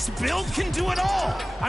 This build can do it all!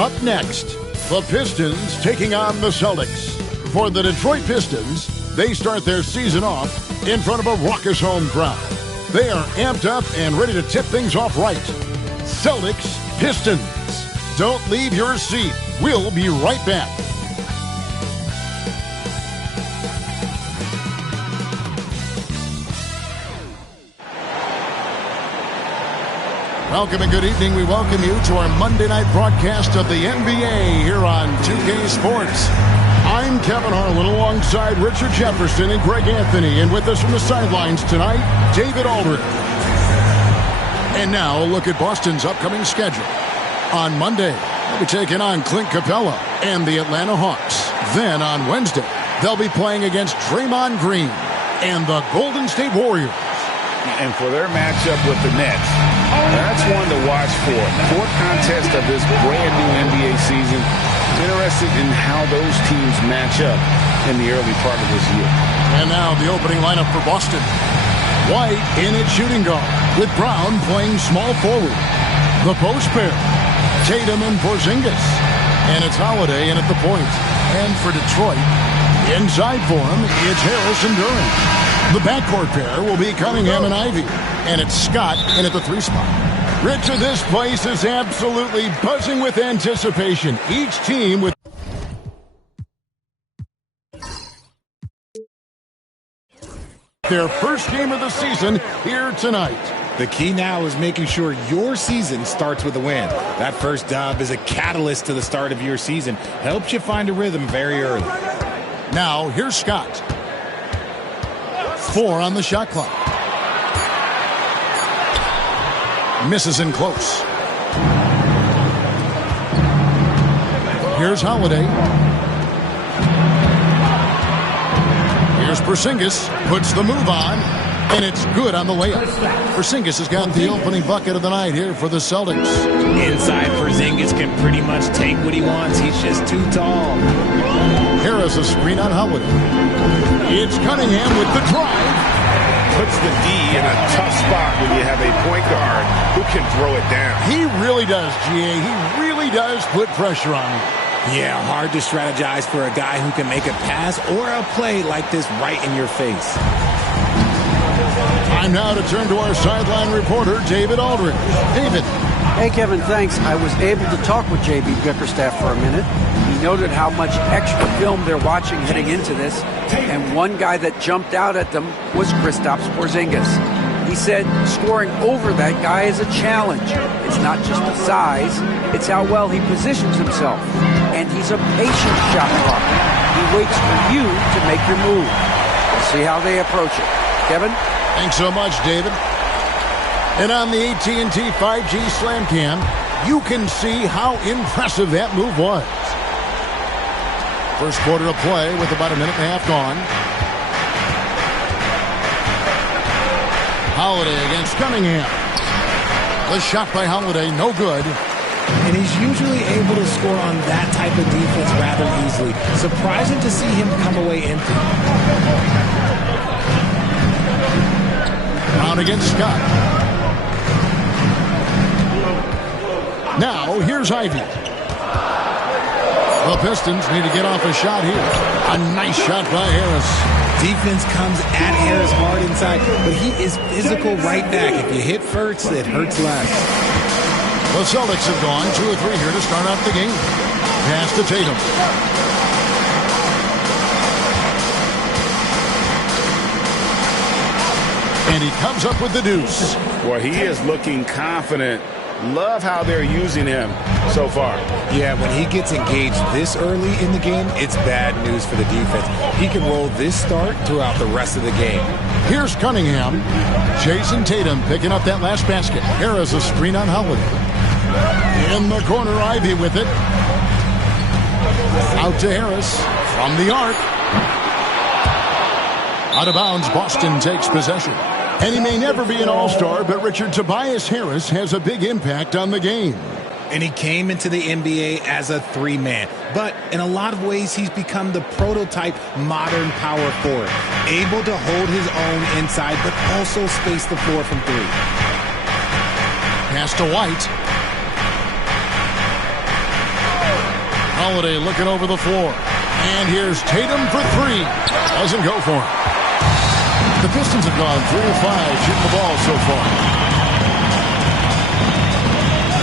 Up next, the Pistons taking on the Celtics. For the Detroit Pistons, they start their season off in front of a raucous home crowd. They are amped up and ready to tip things off right. Celtics, Pistons. Don't leave your seat. We'll be right back. Welcome and good evening. We welcome you to our Monday night broadcast of the NBA here on 2K Sports. I'm Kevin Harlan alongside Richard Jefferson and Greg Anthony. And with us from the sidelines tonight, David Aldridge. And now a look at Boston's upcoming schedule. On Monday, they'll be taking on Clint Capella and the Atlanta Hawks. Then on Wednesday, they'll be playing against Draymond Green and the Golden State Warriors. And for their matchup with the Nets, that's one to watch for. Fourth contest of this brand new NBA season. Interested in how those teams match up in the early part of this year. And now the opening lineup for Boston. White in at shooting guard, with Brown playing small forward. The post pair, Tatum and Porzingis. And it's Holiday in at the point. And for Detroit, inside for him, it's Harris and Durant. The backcourt pair will be Cunningham and Ivy. And it's Scott in at the 3 spot. Richard, this place is absolutely buzzing with anticipation. Each team with their first game of the season here tonight. The key now is making sure your season starts with a win. That first dub is a catalyst to the start of your season. Helps you find a rhythm very early. Now, here's Scott. 4 on the shot clock. Misses in close. Here's Holiday. Here's Porzingis. Puts the move on. And it's good on the layup. Porzingis has got the opening bucket of the night here for the Celtics. Inside, Porzingis can pretty much take what he wants. He's just too tall. Harris a screen on Howard. It's Cunningham with the drive. Puts the D in a tough spot when you have a point guard who can throw it down. He really does, GA. He really does put pressure on him. Yeah, hard to strategize for a guy who can make a pass or a play like this right in your face. Time now to turn to our sideline reporter, David Aldridge. David. Hey, Kevin, thanks. I was able to talk with J.B. Bickerstaff for a minute. He noted how much extra film they're watching heading into this, and one guy that jumped out at them was Kristaps Porzingis. He said scoring over that guy is a challenge. It's not just the size, it's how well he positions himself. And he's a patient shot blocker. He waits for you to make your move. We'll see how they approach it. Kevin? Thanks so much, David. And on the AT&T 5G Slam Cam, you can see how impressive that move was. First quarter of play with about a minute and a half gone. Holiday against Cunningham. The shot by Holiday, no good. And he's usually able to score on that type of defense rather easily. Surprising to see him come away empty. Brown against Scott. Now, here's Ivy. The Pistons need to get off a shot here. A nice shot by Harris. Defense comes at Harris hard inside, but he is physical right back. If you hit first, it hurts less. The Celtics have gone 2 of 3 here to start out the game. Pass to Tatum. And he comes up with the deuce. Well, he is looking confident. Love how they're using him so far. Yeah, when he gets engaged this early in the game, it's bad news for the defense. He can roll this start throughout the rest of the game. Here's Cunningham. Jason Tatum picking up that last basket. Harris a screen on Holiday. In the corner, Ivy with it. Out to Harris from the arc. Out of bounds, Boston takes possession. And he may never be an all-star, but Richard, Tobias Harris has a big impact on the game. And he came into the NBA as a 3-man. But in a lot of ways, he's become the prototype modern power forward. Able to hold his own inside, but also space the floor from 3. Pass to White. Holiday looking over the floor. And here's Tatum for 3. Doesn't go for him. The Pistons have gone 3 of 5 shooting the ball so far.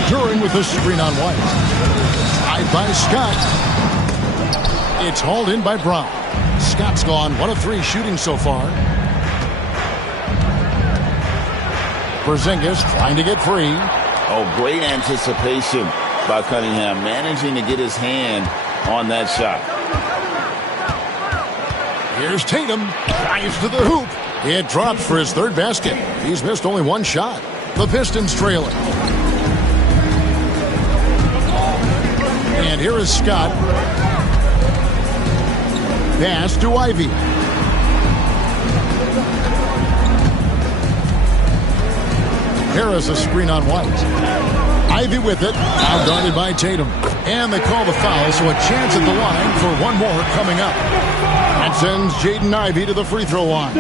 During with the screen on White. High by Scott. It's hauled in by Brown. Scott's gone 1 of 3 shooting so far. Porzingis trying to get free. Oh, great anticipation by Cunningham, managing to get his hand on that shot. Here's Tatum. Drives to the hoop. It drops for his 3rd basket. He's missed only 1 shot. The Pistons trailing. And here is Scott. Pass to Ivy. Harris a screen on White. Ivy with it. Now guarded by Tatum. And they call the foul, so a chance at the line for 1 more coming up. That sends Jaden Ivey to the free throw line.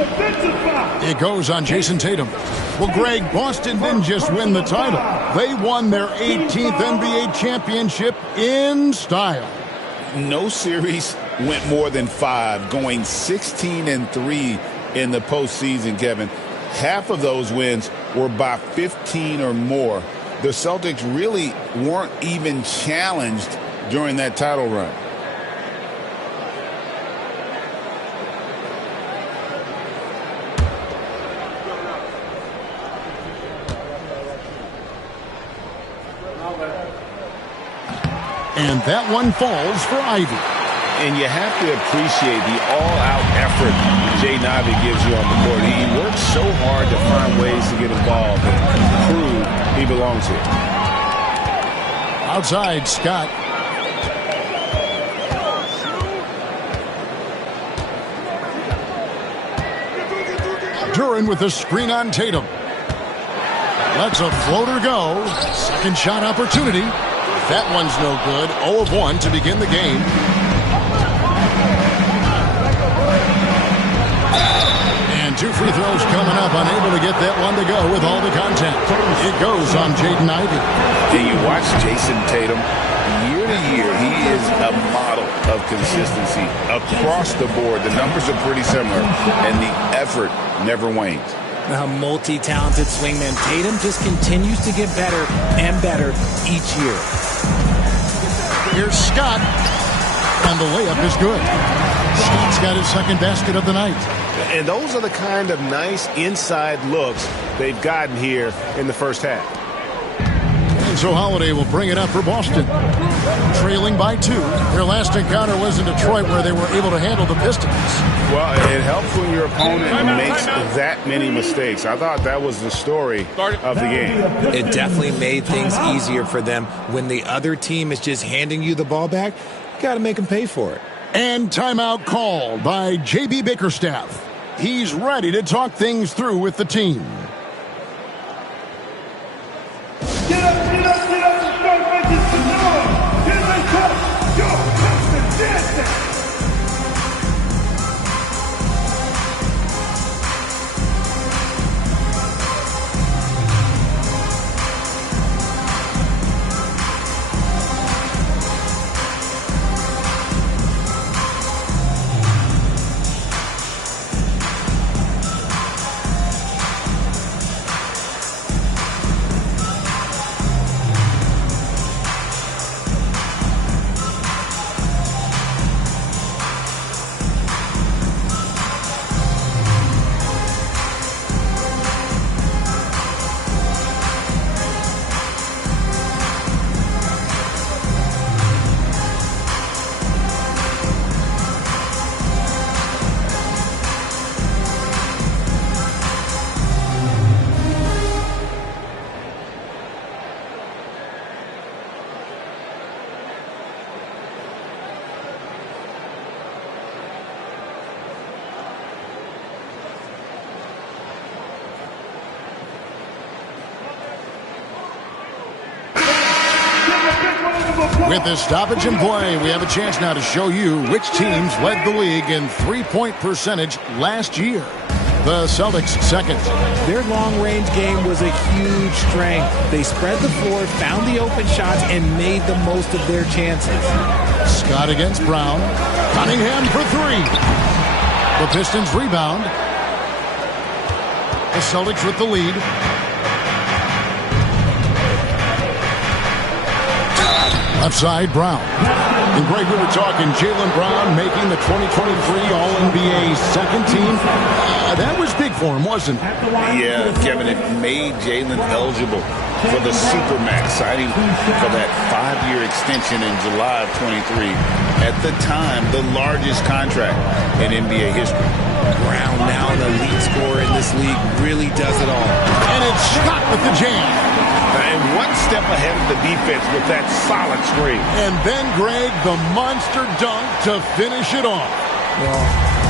It goes on Jason Tatum. Well, Greg, Boston didn't just win the title. They won their 18th NBA championship in style. No series went more than 5, going 16-3 in the postseason, Kevin. Half of those wins were by 15 or more. The Celtics really weren't even challenged during that title run. And that one falls for Ivy. And you have to appreciate the all-out effort Jay Navi gives you on the court. He works so hard to find ways to get involved and prove he belongs here. Outside, Scott. Duran with the screen on Tatum. Lets a floater go. Second shot opportunity. That one's no good. 0 of 1 to begin the game. And 2 free throws coming up. Unable to get that one to go with all the contact. It goes on Jaden Ivey. And you watch Jason Tatum. Year to year, he is a model of consistency across the board. The numbers are pretty similar, and the effort never wanes. A multi-talented swingman, Tatum just continues to get better and better each year. Here's Scott, and the layup is good. Scott's got his second basket of the night. And those are the kind of nice inside looks they've gotten here in the first half. And so Holiday will bring it up for Boston. Trailing by 2. Their last encounter was in Detroit, where they were able to handle the Pistons. Well, it helps when your opponent makes that many mistakes. I thought that was the story of the game. It definitely made things easier for them. When the other team is just handing you the ball back, you got to make them pay for it. And timeout called by J.B. Bickerstaff. He's ready to talk things through with the team. Get up, and start making some noise. Here they come. Yo, Pistons dancing. With this stoppage in play, we have a chance now to show you which teams led the league in three-point percentage last year. The Celtics second. Their long-range game was a huge strength. They spread the floor, found the open shots, and made the most of their chances. Scott against Brown. Cunningham for 3. The Pistons rebound. The Celtics with the lead. Left side, Brown. And Greg, we were talking Jaylen Brown making the 2023 All-NBA second team. That was big for him, wasn't it? Yeah, Kevin, it made Jaylen eligible for the Supermax, signing for that 5-year extension in July of 23. At the time, the largest contract in NBA history. Brown, now an elite scorer in this league, really does it all. And it's Scott with the jam. And one step ahead of the defense with that solid screen. And then, Greg, the monster dunk to finish it off. Well,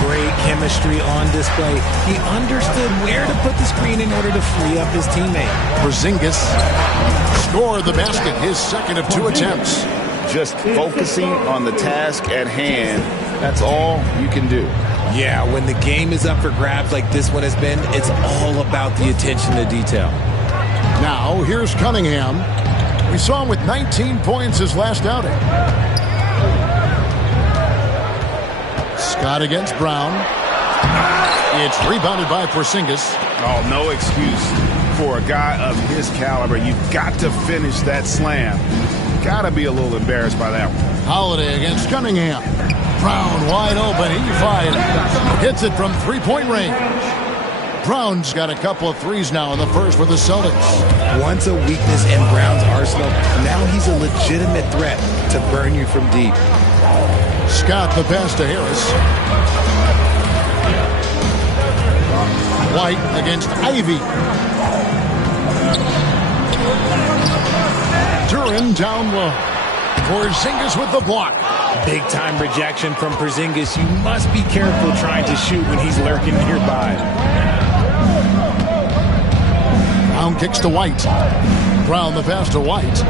great chemistry on display. He understood where to put the screen in order to free up his teammate. Porzingis scored the basket, his second of 2 attempts. Just focusing on the task at hand, that's all you can do. Yeah, when the game is up for grabs like this one has been, it's all about the attention to detail. Now, here's Cunningham. We saw him with 19 points his last outing. Scott against Brown. It's rebounded by Porzingis. Oh, no excuse for a guy of his caliber. You've got to finish that slam. Got to be a little embarrassed by that one. Holiday against Cunningham. Brown wide open. He fires. Hits it from three-point range. Brown's got a couple of threes now in the first for the Celtics. Once a weakness in Brown's arsenal, now he's a legitimate threat to burn you from deep. Scott the pass to Harris. White against Ivy. Duran down low. Porzingis with the block. Big-time rejection from Porzingis. You must be careful trying to shoot when he's lurking nearby. Brown kicks to White. Brown the pass to White.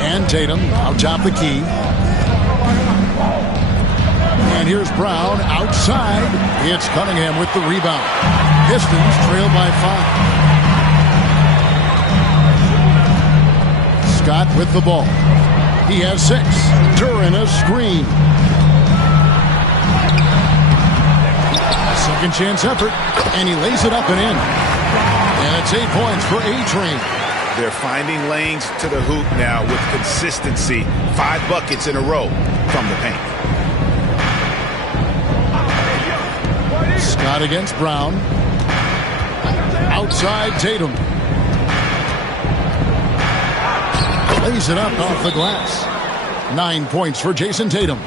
And Tatum out top the key. And here's Brown outside. It's Cunningham with the rebound. Pistons trail by 5. Scott with the ball. He has 6. Duran a screen. Second chance effort. And he lays it up and in. And it's 8 points for A-Train. They're finding lanes to the hoop now with consistency. 5 buckets in a row from the paint. Scott against Brown. Outside Tatum. Lays it up off the glass. 9 points for Jason Tatum.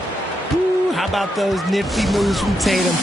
Ooh, how about those nifty moves from Tatum?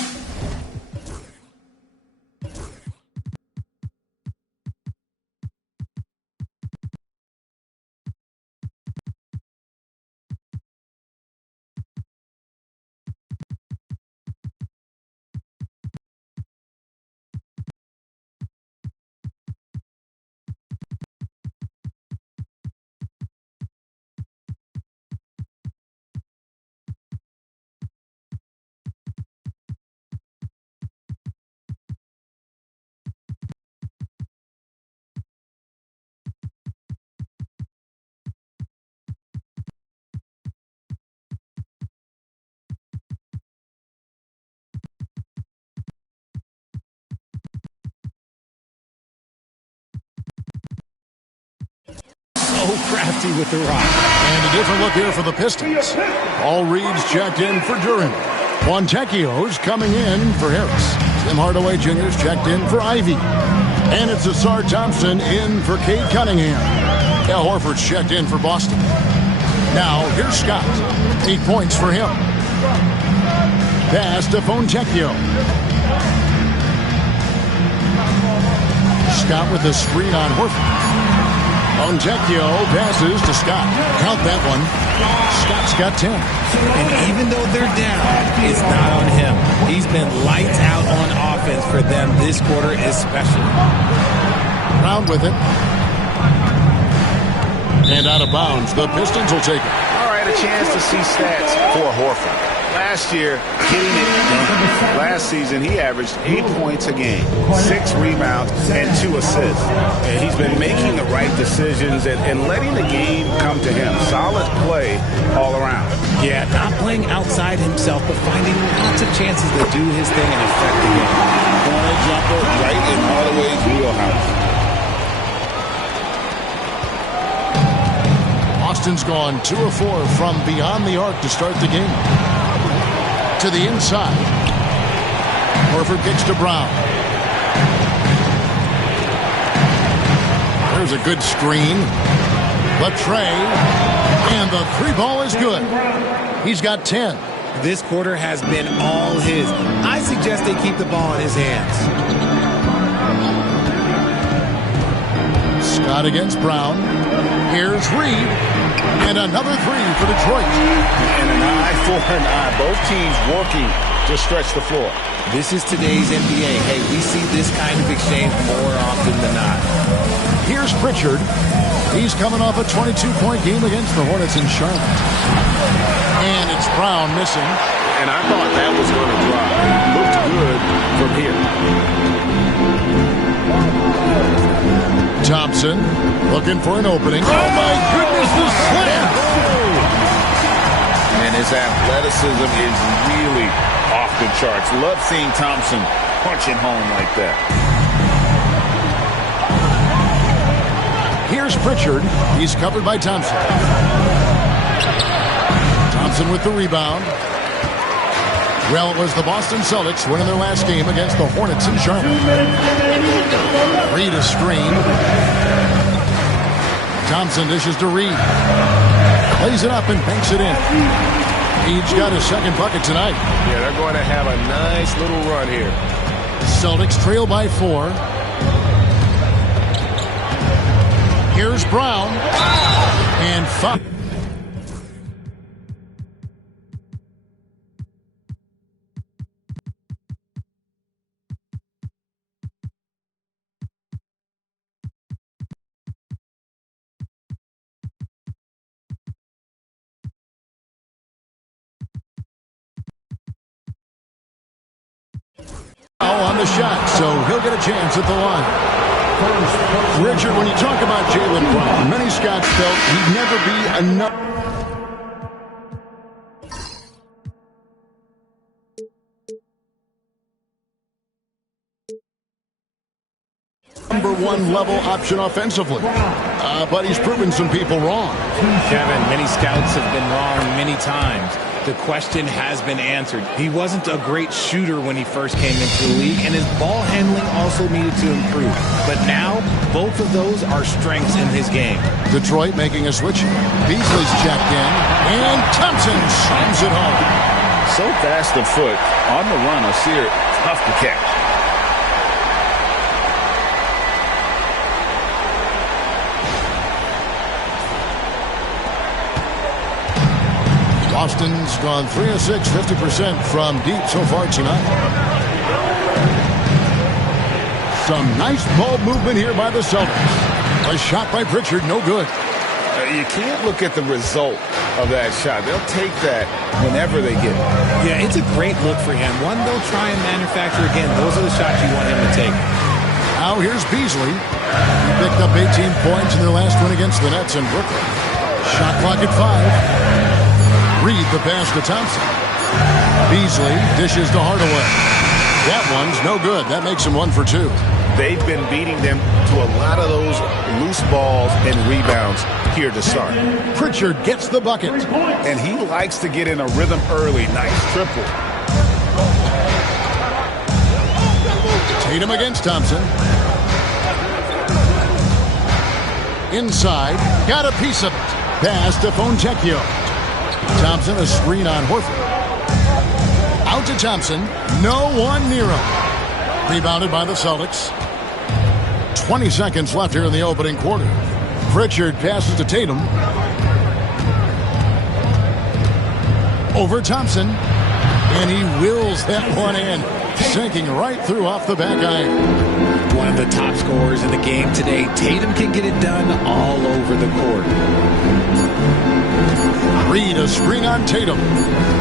So crafty with the rock. And a different look here for the Pistons. All Reed's checked in for Duran. Fontecchio's coming in for Harris. Tim Hardaway Jr.'s checked in for Ivy. And it's Asar Thompson in for Cade Cunningham. Al Horford's checked in for Boston. Now, here's Scott. 8 points for him. Pass to Fontecchio. Scott with the screen on Horford. Fontecchio passes to Scott. Count that one. Scott's got 10. And even though they're down, it's not on him. He's been lights out on offense for them this quarter especially. Brown with it. And out of bounds. The Pistons will take it. All right, a chance to see stats for Horford. Last year, getting it done. Last season, he averaged 8 points a game, 6 rebounds, and 2 assists. And he's been making the right decisions and letting the game come to him. Solid play all around. Yeah, not playing outside himself, but finding lots of chances to do his thing and affect the game. Corner jumper right in Hardaway's wheelhouse. Boston's gone 2 of 4 from beyond the arc to start the game. To the inside. Horford kicks to Brown. There's a good screen. The tray. And the 3-ball is good. He's got 10. This quarter has been all his. I suggest they keep the ball in his hands. Scott against Brown. Here's Reed. And another 3 for Detroit. And an eye for an eye. Both teams working to stretch the floor. This is today's NBA. Hey, we see this kind of exchange more often than not. Here's Pritchard. He's coming off a 22-point game against the Hornets in Charlotte. And it's Brown missing. And I thought that was going to drop. Looked good from here. Thompson looking for an opening. Oh, my goodness, the slam! And his athleticism is really off the charts. Love seeing Thompson punching home like that. Here's Pritchard. He's covered by Thompson. Thompson with the rebound. Well, it was the Boston Celtics winning their last game against the Hornets in Charlotte. Reed a screen. Thompson dishes to Reed. Lays it up and banks it in. He's got his second bucket tonight. Yeah, they're going to have a nice little run here. Celtics trail by 4. Here's Brown. And 5. On the shot, so he'll get a chance at the line. Richard, when you talk about Jaylen Brown, many scouts felt he'd never be enough. Number 1 level option offensively. But he's proven some people wrong. Kevin, many scouts have been wrong many times. The question has been answered. He wasn't a great shooter when he first came into the league, and his ball handling also needed to improve. But now, both of those are strengths in his game. Detroit making a switch. Beasley's checked in, and Thompson slams it home. So fast of foot. On the run, Osir, tough to catch. Boston's gone 3 of 6, 50% from deep so far tonight. Some nice ball movement here by the Celtics. A shot by Pritchard, no good. You can't look at the result of that shot. They'll take that whenever they get it. Yeah, it's a great look for him. One they'll try and manufacture again. Those are the shots you want him to take. Now here's Beasley. He picked up 18 points in their last win against the Nets in Brooklyn. Shot clock at 5. Reed the pass to Thompson. Beasley dishes to Hardaway. That one's no good. That makes him 1 for 2. They've been beating them to a lot of those loose balls and rebounds here to start. Pritchard gets the bucket. And he likes to get in a rhythm early. Nice triple. Tatum against Thompson. Inside. Got a piece of it. Pass to Fontecchio. Thompson, a screen on Horford. Out to Thompson. No one near him. Rebounded by the Celtics. 20 seconds left here in the opening quarter. Pritchard passes to Tatum. Over Thompson. And he wills that one in. Sinking right through off the back iron. One of the top scorers in the game today. Tatum can get it done all over the court. Reed, a screen on Tatum.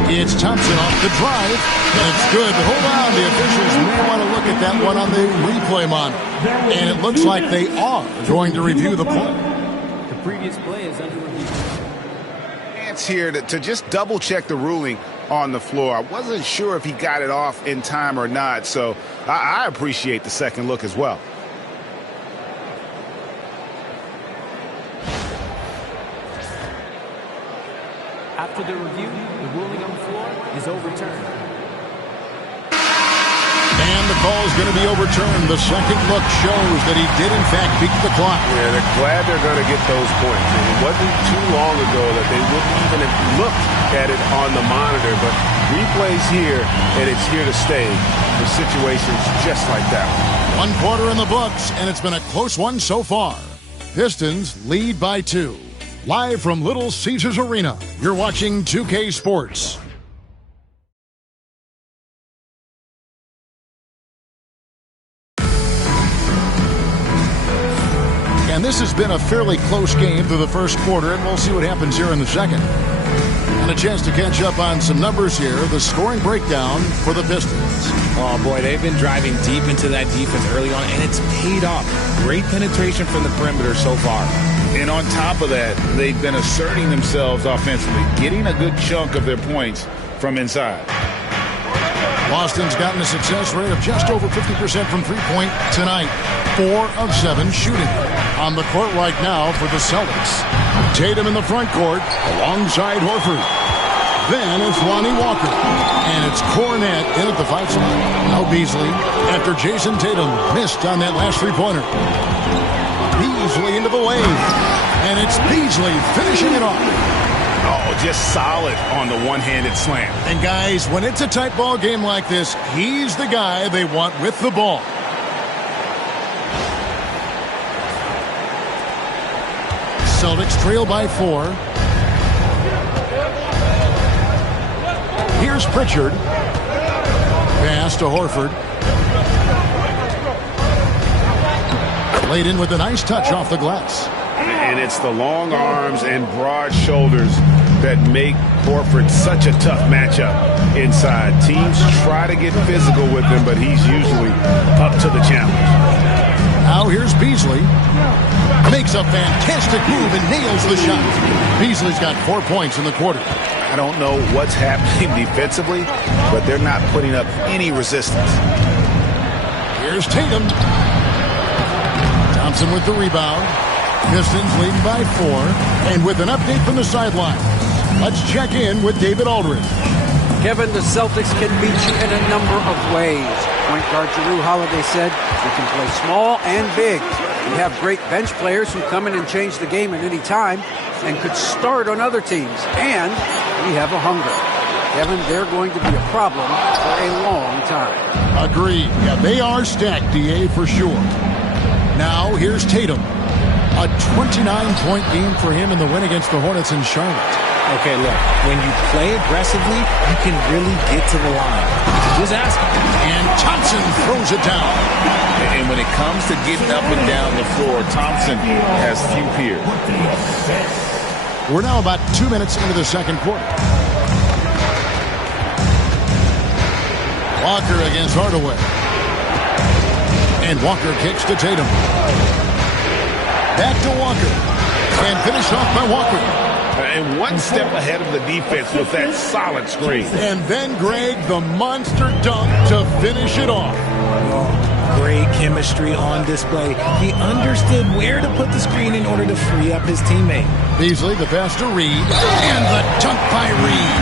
It's Thompson off the drive, and it's good. But hold on, the officials may want to look at that one on the replay monitor. And it looks like they are going to review the play. The previous play is under review. Chance here to just double-check the ruling on the floor. I wasn't sure if he got it off in time or not, so I appreciate the second look as well. After the review, the ruling on the floor is overturned. And the call is going to be overturned. The second look shows that he did, in fact, beat the clock. Yeah, they're glad they're going to get those points. And it wasn't too long ago that they wouldn't even have looked at it on the monitor. But replays here, and it's here to stay for situations just like that. 1 quarter in the books, and it's been a close one so far. Pistons lead by 2. Live from Little Caesars Arena, you're watching 2K Sports. And this has been a fairly close game through the first quarter, and we'll see what happens here in the second. And a chance to catch up on some numbers here. The scoring breakdown for the Pistons. Oh, boy, they've been driving deep into that defense early on, and it's paid off. Great penetration from the perimeter so far. And on top of that, they've been asserting themselves offensively, getting a good chunk of their points from inside. Boston's gotten a success rate of just over 50% from three-point tonight. 4 of 7 shooting. On the court right now for the Celtics. Tatum in the front court alongside Horford. Then it's Lonnie Walker. And it's Cornette in at the 5 spot. Now Beasley after Jason Tatum missed on that last three-pointer. Beasley into the lane. And it's Beasley finishing it off. Oh, just solid on the one-handed slam. And guys, when it's a tight ball game like this, he's the guy they want with the ball. Celtics trail by 4. Here's Pritchard. Pass to Horford. Laid in with a nice touch off the glass. And it's the long arms and broad shoulders that make Horford such a tough matchup inside. Teams try to get physical with him, but he's usually up to the challenge. Now here's Beasley. Makes a fantastic move and nails the shot. Beasley's got 4 points in the quarter. I don't know what's happening defensively, but they're not putting up any resistance. Here's Tatum. Thompson with the rebound. Pistons leading by 4. And with an update from the sideline, let's check in with David Aldridge. Kevin, the Celtics can beat you in a number of ways. Point guard Jrue Holiday said, we can play small and big. We have great bench players who come in and change the game at any time and could start on other teams. And we have a hunger. Kevin, they're going to be a problem for a long time. Agreed. Yeah, they are stacked, DA, for sure. Now, here's Tatum. A 29-point game for him in the win against the Hornets in Charlotte. Okay, look, when you play aggressively, you can really get to the line. Just ask him. And Thompson throws it down. And when it comes to getting up and down the floor, Thompson has few peers. We're now about 2 minutes into the second quarter. Walker against Hardaway. And Walker kicks to Tatum. Back to Walker. And finished off by Walker. And one step ahead of the defense with that solid screen. And then, Greg, the monster dunk to finish it off. Great chemistry on display. He understood where to put the screen in order to free up his teammate. Beasley, the pass to Reed. And the dunk by Reed.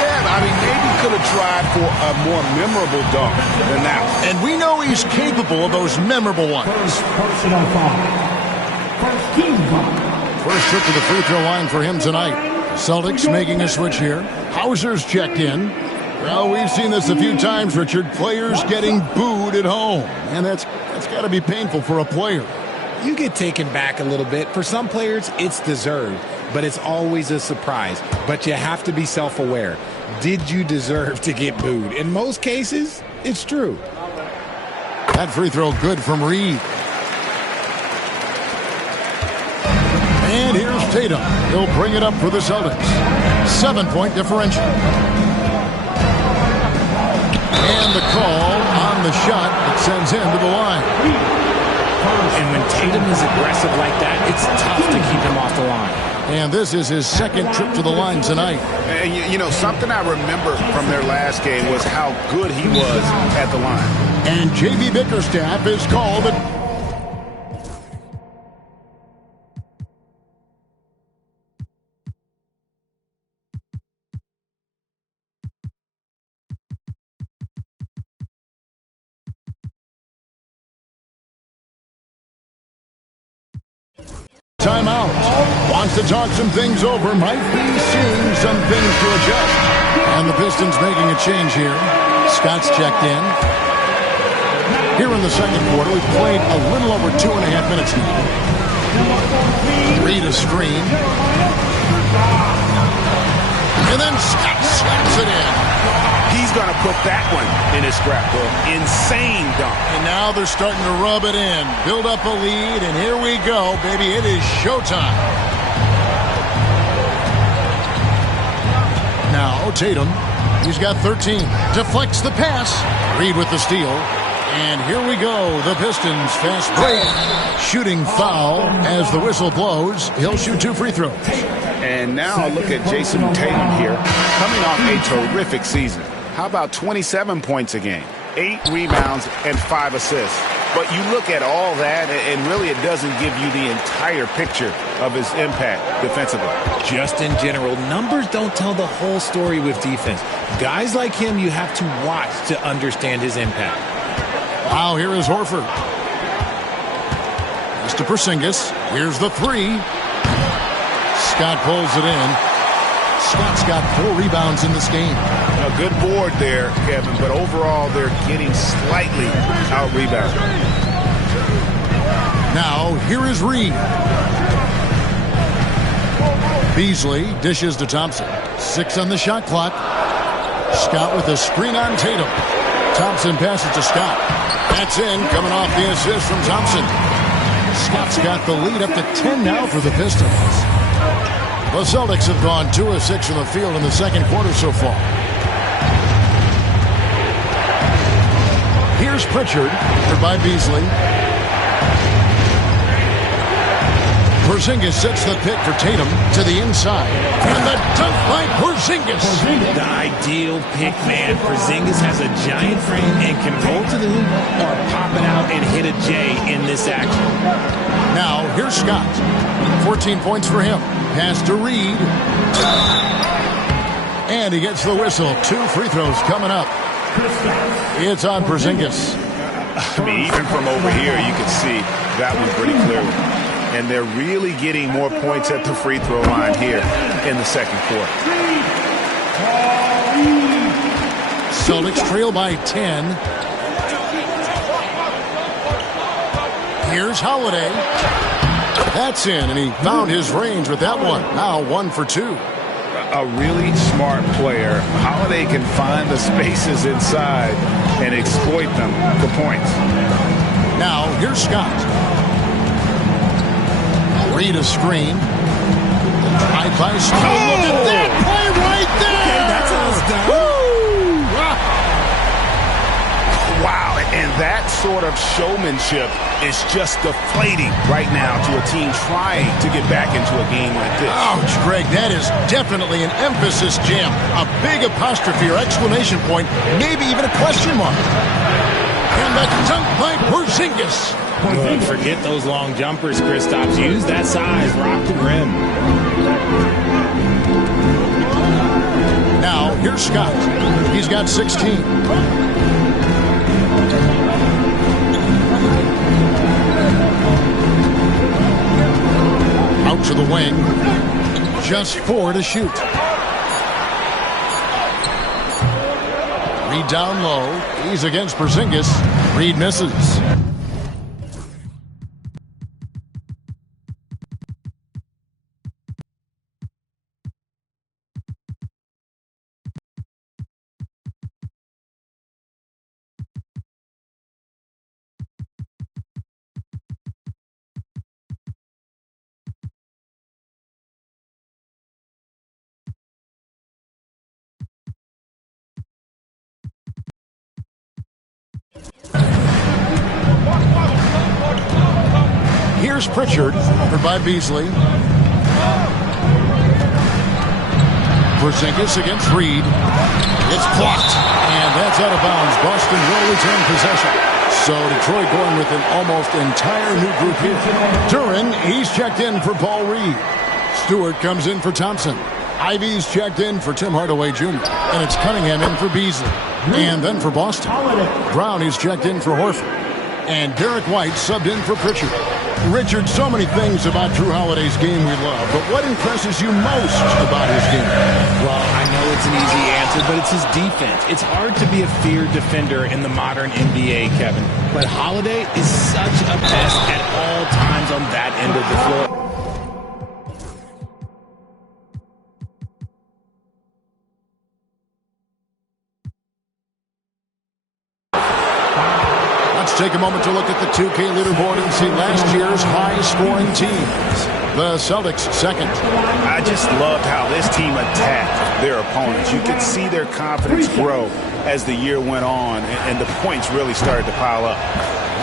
Yeah, I mean, maybe could have tried for a more memorable dunk than that one. And we know he's capable of those memorable ones. Personal foul. First team foul. First trip to the free throw line for him tonight. Celtics making a switch here. Hauser's checked in. Well, we've seen this a few times, Richard. Players getting booed at home. And that's got to be painful for a player. You get taken back a little bit. For some players, it's deserved. But it's always a surprise. But you have to be self-aware. Did you deserve to get booed? In most cases, it's true. That free throw good from Reed. And here's Tatum. He'll bring it up for the Celtics. 7-point differential. And the call on the shot that sends him to the line. And when Tatum is aggressive like that, it's tough to keep him off the line. And this is his second trip to the line tonight. And you know, something I remember from their last game was how good he was at the line. And J.B. Bickerstaff is called the... Timeout. Wants to talk some things over. Might be seeing some things to adjust. And the Pistons making a change here. Scott's checked in. Here in the second quarter, we've played a little over 2.5 minutes now. Reed a screen. And then Scott slaps it in. He's going to put that one in his scrapbook. Insane dunk. And now they're starting to rub it in. Build up a lead, and here we go, baby. It is showtime. Now Tatum. He's got 13. Deflects the pass. Reed with the steal. And here we go. The Pistons fast break. Shooting foul as the whistle blows. He'll shoot 2 free throws. And now look at Jason Tatum here, coming off a terrific season. How about 27 points a game, 8 rebounds, and 5 assists? But you look at all that, and really it doesn't give you the entire picture of his impact defensively. Just in general, numbers don't tell the whole story with defense. Guys like him, you have to watch to understand his impact. Wow, here is Horford. It's to Porzingis. Here's the 3. Scott pulls it in. Scott's got 4 rebounds in this game. A good board there, Kevin, but overall they're getting slightly out-rebounded. Now, here is Reed. Beasley dishes to Thompson. 6 on the shot clock. Scott with a screen on Tatum. Thompson passes to Scott. That's in, coming off the assist from Thompson. Scott's got the lead up to 10 now for the Pistons. The Celtics have gone 2 of 6 from the field in the second quarter so far. Here's Pritchard, by Beasley. Porzingis sets the pick for Tatum to the inside. And the dunk by Porzingis. The ideal pick, man. Porzingis has a giant frame and can roll to the hoop or pop it out and hit a J in this action. Now, here's Scott. 14 points for him. Pass to Reed. And he gets the whistle. 2 free throws coming up. It's on Porzingis. I mean, even from over here, you can see that one pretty clearly. And they're really getting more points at the free throw line here in the second quarter. Celtics trail by 10. Here's Holiday. That's in, and he found his range with that one. Now 1 for 2. A really smart player. Holiday can find the spaces inside and exploit them for points. Now, here's Scott. Read a screen. High by Scott. Oh, look at that play right there! Okay, that's how it's done. Woo! Wow, and that sort of showmanship is just deflating right now to a team trying to get back into a game like this. Ouch, Greg, that is definitely an emphasis jam. A big apostrophe or exclamation point, maybe even a question mark. And the dunk by Porzingis. Forget those long jumpers, Kristaps. Use that size. Rock the rim. Now, here's Scott. He's got 16. Out to the wing. Just 4 to shoot. Reed down low. He's against Porzingis. Reed misses. Here's Pritchard, by Beasley. Porzingis against Reed. It's blocked, and that's out of bounds. Boston will retain possession. So Detroit going with an almost entire new group here. Duran, he's checked in for Paul Reed. Stewart comes in for Thompson. Ivy's checked in for Tim Hardaway Jr. And it's Cunningham in for Beasley. And then for Boston, Brown is checked in for Horford. And Derek White subbed in for Pritchard. Richard, so many things about Drew Holiday's game we love, but what impresses you most about his game? Well, I know it's an easy answer, but it's his defense. It's hard to be a feared defender in the modern NBA, Kevin. But Holiday is such a pest at all times on that end of the floor. Take a moment to look at the 2K leaderboard and see last year's high-scoring teams. The Celtics second. I just loved how this team attacked their opponents. You could see their confidence grow as the year went on, and the points really started to pile up.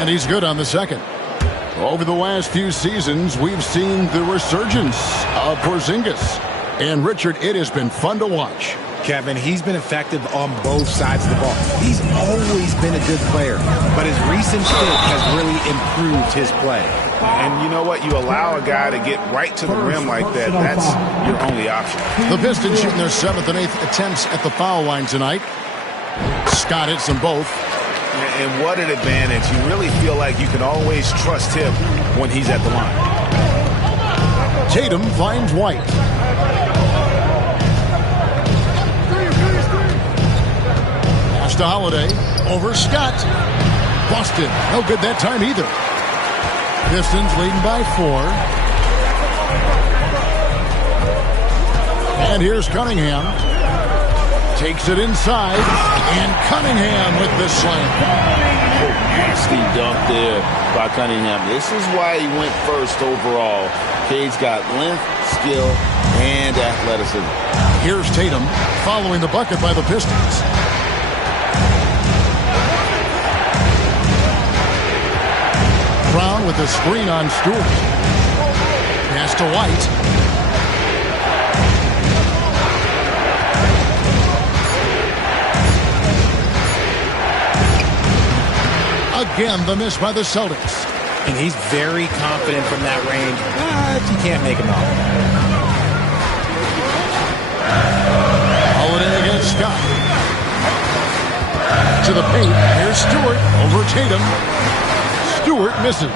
And he's good on the second. Over the last few seasons, we've seen the resurgence of Porzingis. And Richard, it has been fun to watch. Kevin, he's been effective on both sides of the ball. He's always been a good player, but his recent fit has really improved his play. And you know what? You allow a guy to get right to the rim like that, that's your only option. The Pistons shooting their 7th and 8th attempts at the foul line tonight. Scott hits them both. And what an advantage. You really feel like you can always trust him when he's at the line. Tatum finds White. to Holiday. Over Scott. Boston. No good that time either. Pistons leading by 4. And here's Cunningham. Takes it inside. And Cunningham with the slam. Nasty dunk there by Cunningham. This is why he went first overall. Cade's got length, skill, and athleticism. Here's Tatum following the bucket by the Pistons. Brown with the screen on Stewart. Pass to White. Again, the miss by the Celtics. And he's very confident from that range, but he can't make them all. Holiday against Scott. To the paint. Here's Stewart over Tatum. Stewart misses.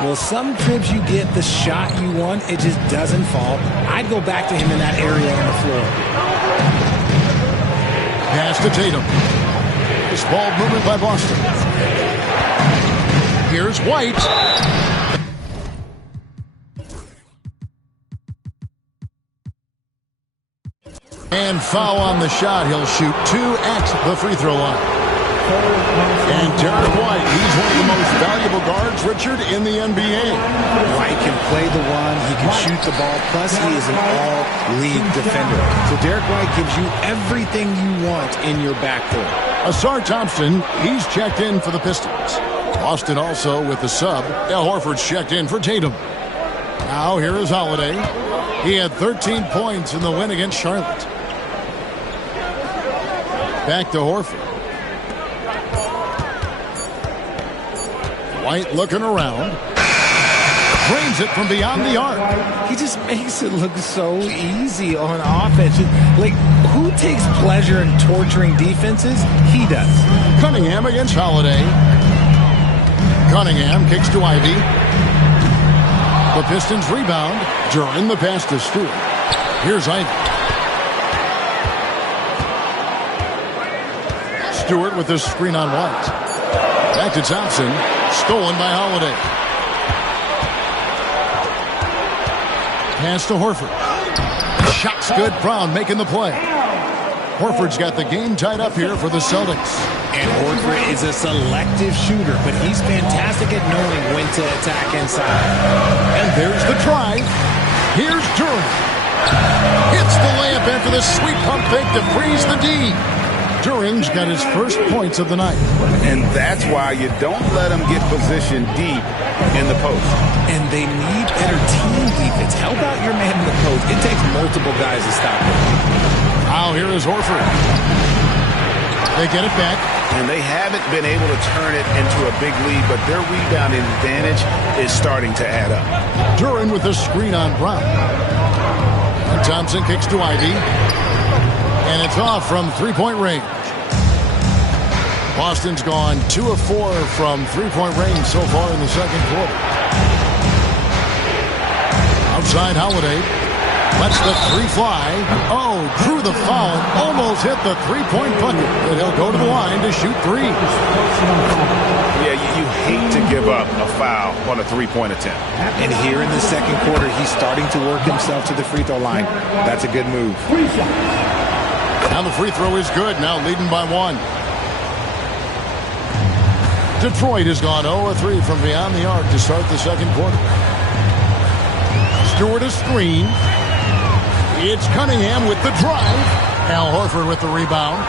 Well, some trips you get the shot you want, it just doesn't fall. I'd go back to him in that area on the floor. Pass to Tatum. This ball movement by Boston. Here's White. And foul on the shot. He'll shoot 2 at the free throw line. And Derek White, he's one of the most valuable guards, Richard, in the NBA. White can play the one, he can shoot the ball, plus he is an all-league defender. So Derek White gives you everything you want in your backcourt. Asar Thompson, he's checked in for the Pistons. Boston also with the sub. Al Horford's checked in for Tatum. Now here is Holiday. He had 13 points in the win against Charlotte. Back to Horford. White looking around. Drains it from beyond the arc. He just makes it look so easy on offense. Like, who takes pleasure in torturing defenses? He does. Cunningham against Holiday. Cunningham kicks to Ivy. The Pistons rebound. During the pass to Stewart. Here's Ivy. Stewart with the screen on White. Back to Thompson. Stolen by Holiday. Pass to Horford. Shot's good. Brown making the play. Horford's got the game tied up here for the Celtics. And Horford is a selective shooter, but he's fantastic at knowing when to attack inside. And there's the drive. Here's Durham. Hits the layup after the sweet pump fake to freeze the D. Durham's got his first points of the night. And that's why you don't let him get positioned deep in the post. And they need better team defense. Help out your man in the post. It takes multiple guys to stop him. Now here is Horford. They get it back. And they haven't been able to turn it into a big lead, but their rebounding advantage is starting to add up. Duran with the screen on Brown. And Thompson kicks to Ivy. And it's off from three-point range. Boston's gone 2 of 4 from three-point range so far in the second quarter. Outside Holiday. Lets the three fly. Oh, drew the foul. Almost hit the three-point bucket. And he'll go to the line to shoot 3. Yeah, you hate to give up a foul on a three-point attempt. And here in the second quarter, he's starting to work himself to the free throw line. That's a good move. Now the free throw is good. Now leading by 1. Detroit has gone 0-3 from beyond the arc to start the second quarter. Stewart a screen. It's Cunningham with the drive. Al Horford with the rebound.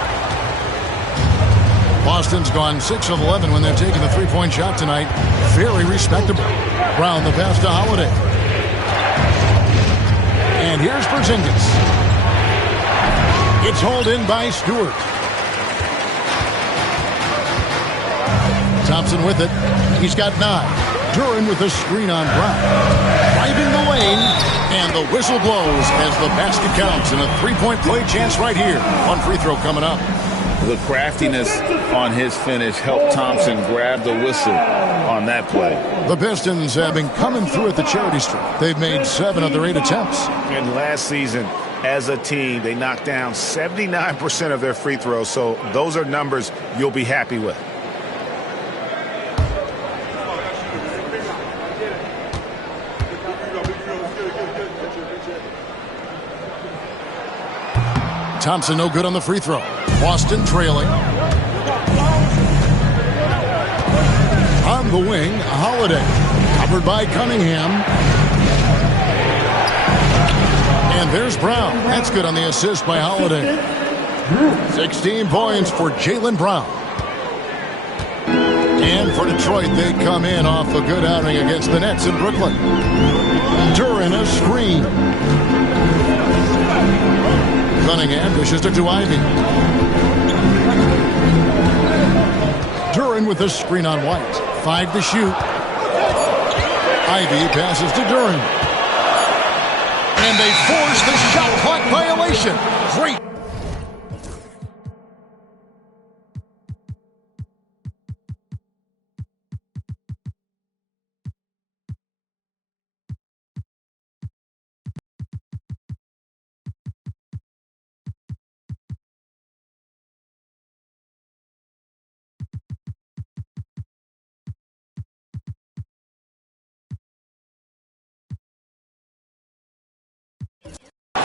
Boston's gone 6 of 11 when they're taking the three-point shot tonight. Very respectable. Brown the pass to Holiday. And here's Porzingis. It's hauled in by Stewart. Thompson with it. He's got 9. Duran with the screen on Brown. Driving the lane. And the whistle blows as the basket counts. And a three-point play chance right here. One free throw coming up. The craftiness on his finish helped Thompson grab the whistle on that play. The Pistons have been coming through at the charity stripe. They've made 7 of their 8 attempts. And last season, as a team. They knocked down 79% of their free throws, so those are numbers you'll be happy with. Thompson no good on the free throw. Boston trailing. On the wing, Holiday. Covered by Cunningham. And there's Brown. That's good on the assist by Holiday. 16 points for Jaylen Brown. And for Detroit, they come in off a good outing against the Nets in Brooklyn. Duran a screen. Cunningham dishes it to Ivy. Duran with a screen on White. 5 to shoot. Ivy passes to Duran. And they force the shot clock violation. Great.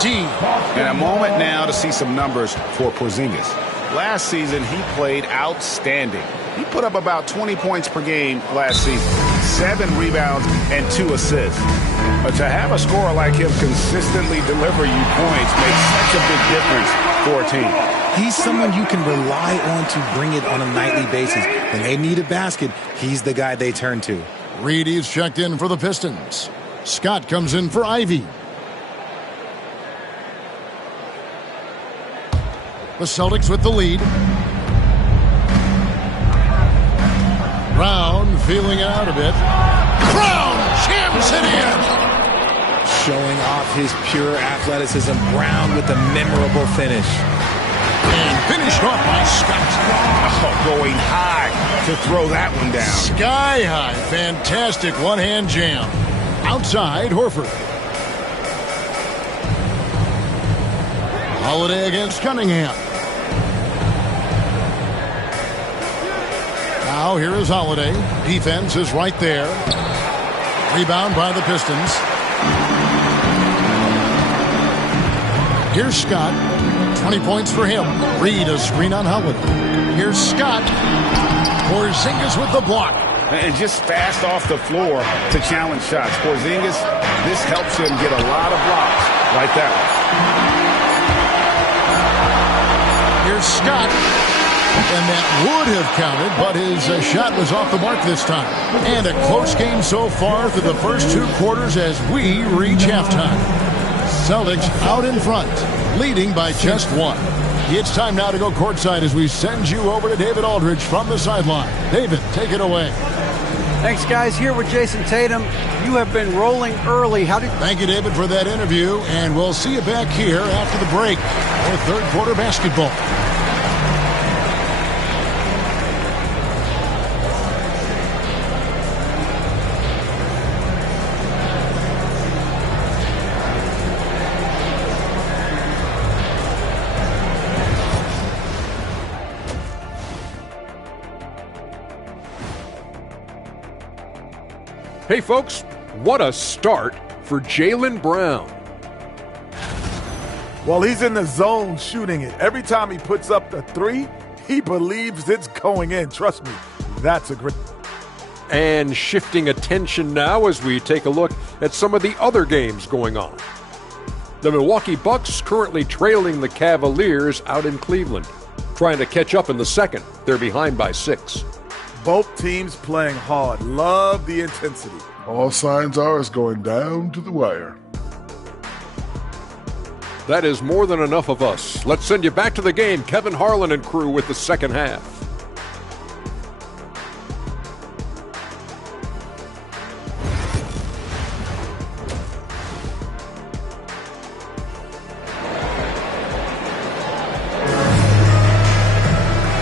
And a moment now to see some numbers for Porzingis. Last season, he played outstanding. He put up about 20 points per game last season, 7 rebounds and 2 assists. But to have a scorer like him consistently deliver you points makes such a big difference for a team. He's someone you can rely on to bring it on a nightly basis. When they need a basket, he's the guy they turn to. Reedy's checked in for the Pistons. Scott comes in for Ivy. The Celtics with the lead. Brown feeling it out a bit. Brown jams it in. Showing off his pure athleticism. Brown with a memorable finish. And finished off by Scott. Oh, going high to throw that one down. Sky high. Fantastic one-hand jam. Outside, Horford. Holiday against Cunningham. Now here is Holiday. Defense is right there. Rebound by the Pistons. Here's Scott. 20 points for him. Reed a screen on Holiday. Here's Scott. Porzingis with the block. And just fast off the floor to challenge shots. Porzingis, this helps him get a lot of blocks like that one. Here's Scott. And that would have counted, but his shot was off the mark this time. And a close game so far through the first 2 quarters as we reach halftime. Celtics out in front, leading by just 1. It's time now to go courtside as we send you over to David Aldridge from the sideline. David, take it away. Thanks, guys. Here with Jason Tatum. You have been rolling early. Thank you, David, for that interview, and we'll see you back here after the break for third quarter basketball. Hey folks, what a start for Jaylen Brown. Well, he's in the zone shooting it. Every time he puts up the 3, he believes it's going in. Trust me, that's a great. And shifting attention now as we take a look at some of the other games going on. The Milwaukee Bucks currently trailing the Cavaliers out in Cleveland. Trying to catch up in the second. They're behind by 6. Both teams playing hard. Love the intensity. All signs are it's going down to the wire. That is more than enough of us. Let's send you back to the game. Kevin Harlan and crew with the second half.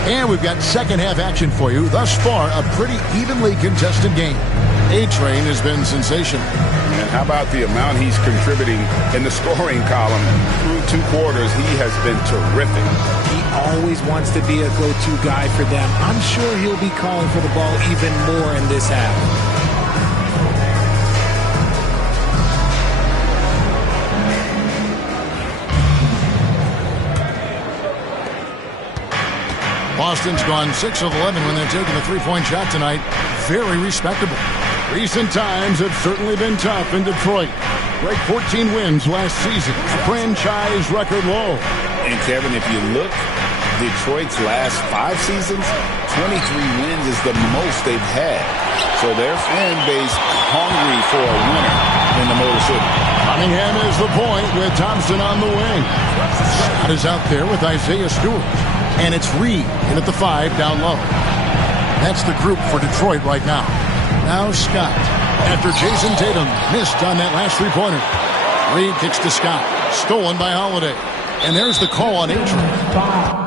And we've got second half action for you. Thus far, a pretty evenly contested game. A-Train has been sensational. And how about the amount he's contributing in the scoring column through 2 quarters? He has been terrific. He always wants to be a go-to guy for them. I'm sure he'll be calling for the ball even more in this half. Boston's gone 6 of 11 when they're taking the three-point shot tonight. Very respectable. Recent times have certainly been tough in Detroit. Break 14 wins last season. Franchise record low. And Kevin, if you look, Detroit's last 5 seasons, 23 wins is the most they've had. So their fan base hungry for a winner in the Motor City. Cunningham is the point with Thompson on the wing. Scott is out there with Isaiah Stewart. And it's Reed in at the 5 down low. That's the group for Detroit right now. Now Scott, after Jason Tatum missed on that last three-pointer. Reed kicks to Scott, stolen by Holiday. And there's the call on A-Train.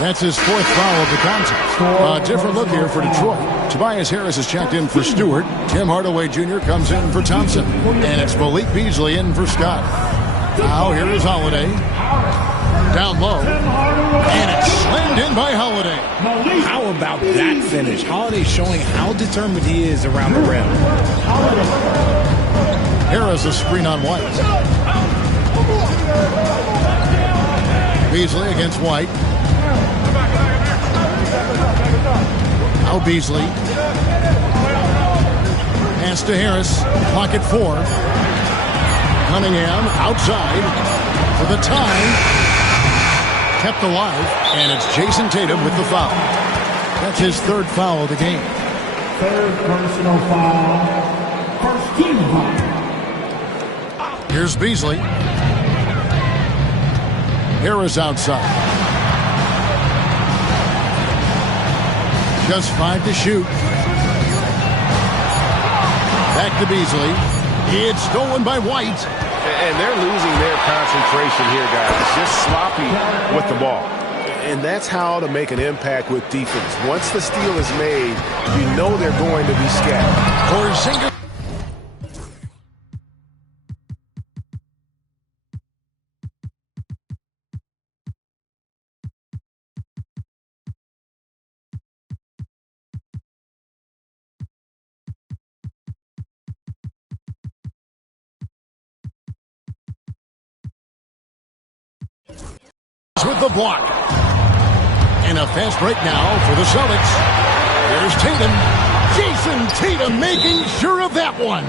That's his 4th foul of the contest. A different look here for Detroit. Tobias Harris is checked in for Stewart. Tim Hardaway Jr. comes in for Thompson. And it's Malik Beasley in for Scott. Now here is Holiday. Down low. And it's slammed in by Holiday. How about that finish? Holiday showing how determined he is around the rim. Harris a screen on White. Beasley against White. Now Beasley. Pass to Harris. Clock at 4. Cunningham outside for the tie. Kept alive. And it's Jason Tatum with the foul. That's his 3rd foul of the game. 3rd personal foul. First team foul. Here's Beasley. Harris outside. Just 5 to shoot. Back to Beasley. It's stolen by White. And they're losing their concentration here, guys. It's just sloppy with the ball. And that's how to make an impact with defense. Once the steal is made, you know they're going to be scattered. Porzingis. With the block. And a fast break now for the Celtics. Here's Tatum. Jason Tatum making sure of that one.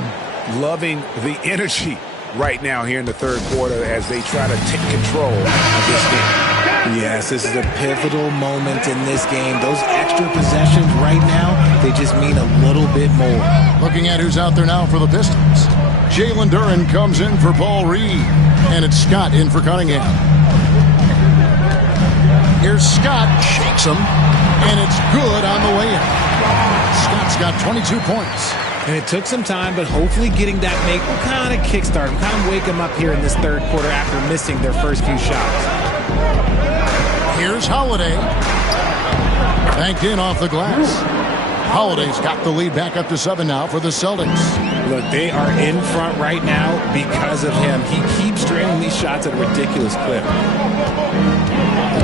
Loving the energy right now here in the 3rd quarter as they try to take control of this game. Yes, this is a pivotal moment in this game. Those extra possessions right now, they just mean a little bit more. Looking at who's out there now for the Pistons. Jalen Duren comes in for Paul Reed. And it's Scott in for Cunningham. Here's Scott, shakes him, and it's good on the way in. Scott's got 22 points. And it took some time, but hopefully getting that make will kind of kickstart him, kind of wake him up here in this 3rd quarter after missing their first few shots. Here's Holiday. Banked in off the glass. Holiday's got the lead back up to 7 now for the Celtics. Look, they are in front right now because of him. He keeps draining these shots at a ridiculous clip.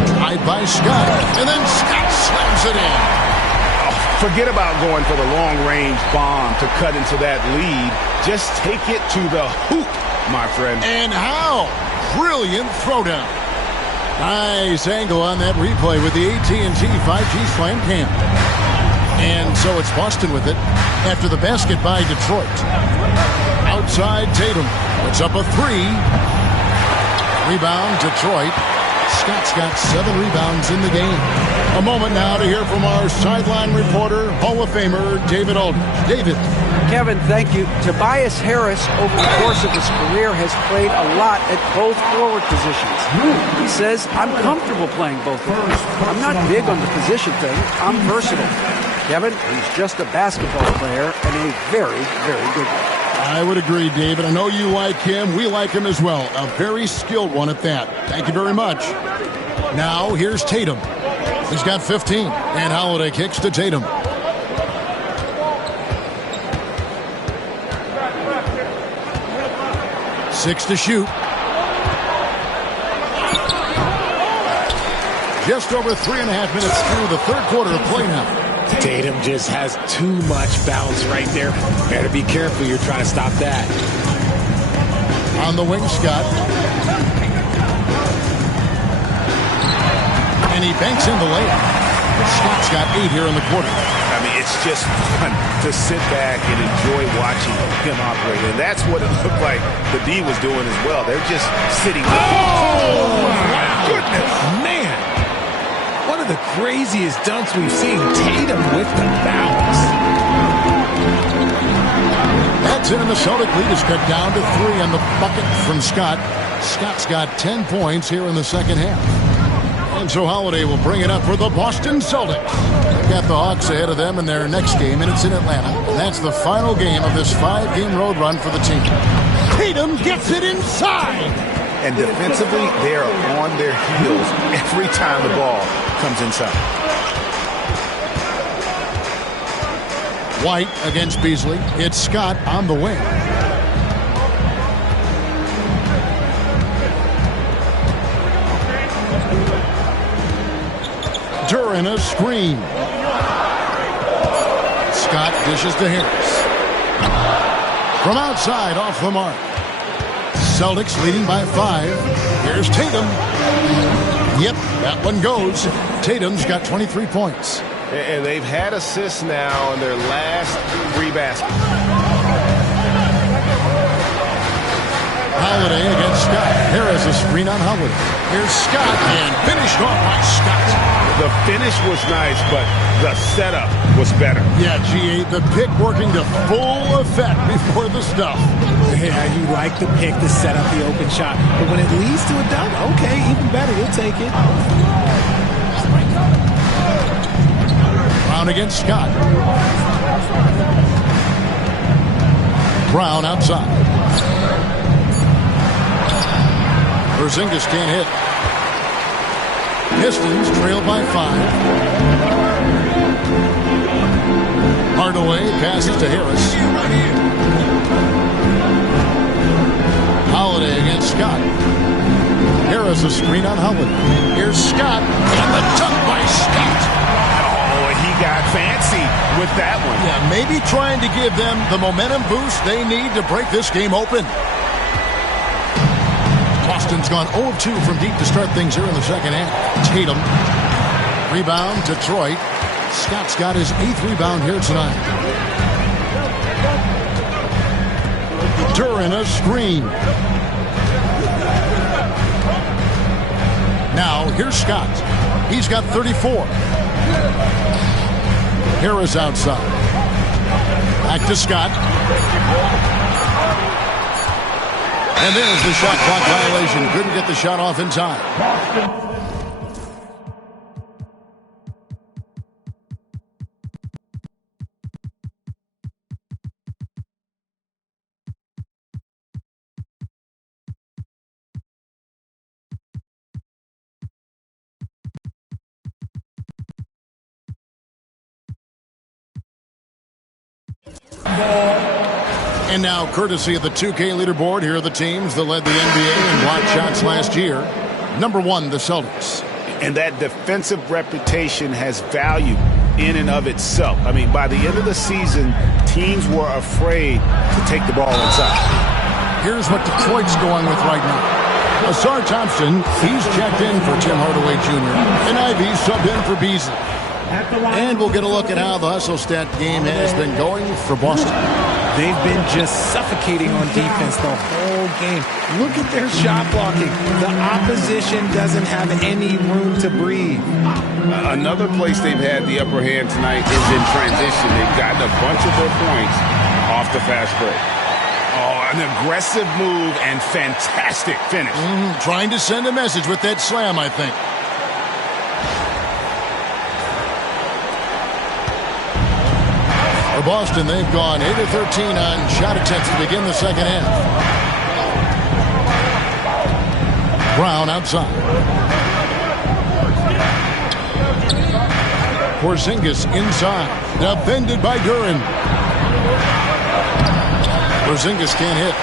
Drive by Scott, and then Scott slams it in. Forget about going for the long-range bomb to cut into that lead. Just take it to the hoop, my friend. And how? Brilliant throwdown. Nice angle on that replay with the AT&T 5G Slam Cam. And so it's Boston with it after the basket by Detroit. Outside Tatum. Puts up a 3. Rebound Detroit. Scott's got 7 rebounds in the game. A moment now to hear from our sideline reporter, Hall of Famer David Aldridge. David. Kevin, thank you. Tobias Harris, over the course of his career, has played a lot at both forward positions. He says, I'm comfortable playing both of them. I'm not big on the position thing. I'm versatile. Kevin, he's just a basketball player and a very, very good one. I would agree, David. I know you like him. We like him as well. A very skilled one at that. Thank you very much. Now, here's Tatum. He's got 15. And Holiday kicks to Tatum. Six to shoot. Just over 3.5 minutes through the third quarter of play now. Tatum just has too much bounce right there. Better be careful. You're trying to stop that. On the wing, Scott. And he banks in the layup. Scott's got 8 here in the quarter. I mean, it's just fun to sit back and enjoy watching him operate. And that's what it looked like the D was doing as well. They're just sitting. Oh, my goodness. Man. One of the craziest dunks we've seen. Tatum with the bounce. That's it, and the Celtic lead is cut down to 3 on the bucket from Scott. Scott's got 10 points here in the second half. And so Holiday will bring it up for the Boston Celtics. They've got the Hawks ahead of them in their next game, and it's in Atlanta. And that's the final game of this 5-game road run for the team. Tatum gets it inside. And defensively, they are on their heels every time the ball comes inside. White against Beasley. It's Scott on the wing. Duran a screen. Scott dishes to Harris. From outside, off the mark. Celtics leading by 5. Here's Tatum. Yep, that one goes. Tatum's got 23 points. And they've had assists now in their last 3 baskets. Holiday against Scott. Harris a screen on Holiday. Here's Scott and finished off by Scott. The finish was nice, but the setup was better. Yeah, G8, the pick working to full effect before the stuff. Yeah, you like the pick to set up the open shot. But when it leads to a dunk, okay, even better. You'll take it. Brown against Scott. Brown outside. Porzingis can't hit. Pistons trail by 5. Hardaway passes to Harris. Holiday against Scott. Harris a screen on Holiday. Here's Scott and the dunk by Scott. Oh, he got fancy with that one. Yeah, maybe trying to give them the momentum boost they need to break this game open. Boston's gone 0-2 from deep to start things here in the second half. Tatum. Rebound, Detroit. Scott's got his 8th rebound here tonight. Duran a screen. Now, here's Scott. He's got 34. Harris outside. Back to Scott. And there's the shot clock violation. Couldn't get the shot off in time. And now, courtesy of the 2K leaderboard, here are the teams that led the NBA in block shots last year. Number 1, the Celtics. And that defensive reputation has value in and of itself. I mean, by the end of the season, teams were afraid to take the ball inside. Here's what Detroit's going with right now. Asar Thompson, he's checked in for Tim Hardaway Jr. And Ivy subbed in for Beasley. And we'll get a look at how the hustle stat game has been going for Boston. They've been just suffocating on defense the whole game. Look at their shot blocking. The opposition doesn't have any room to breathe. Another place they've had the upper hand tonight is in transition. They've gotten a bunch of their points off the fast break. Oh, an aggressive move and fantastic finish. Trying to send a message with that slam, I think. For Boston, they've gone 8 of 13 on shot attempts to begin the second half. Brown outside. Porzingis inside. Defended by Duran. Porzingis can't hit.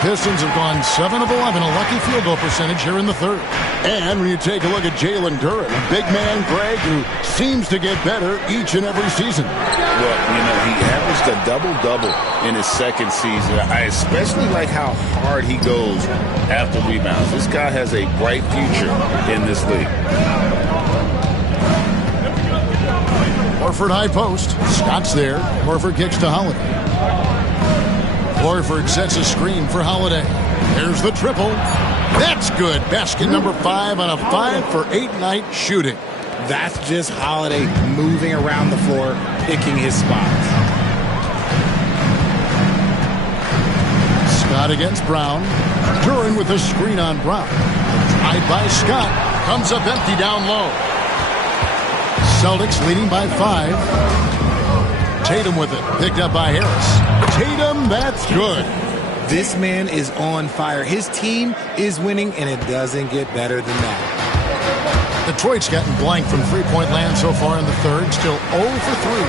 Pistons have gone 7 of 11, a lucky field goal percentage here in the third. And when you take a look at Jalen Duran, a big man, Greg, who seems to get better each and every season. Well, you know, he averaged a double-double in his second season. I especially like how hard he goes after rebounds. This guy has a bright future in this league. Horford high post. Scott's there. Horford kicks to Holiday. Horford sets a screen for Holiday. There's the triple. That's good. Basket number 5 on a 5-for-8 night shooting. That's just Holiday moving around the floor, picking his spots. Scott against Brown. Duran with a screen on Brown. Drive by Scott. Comes up empty down low. Celtics leading by 5. Tatum with it. Picked up by Harris. Tatum, that's good. This man is on fire. His team is winning, and it doesn't get better than that. Detroit's gotten blank from three-point land so far in the third. Still 0 for 3.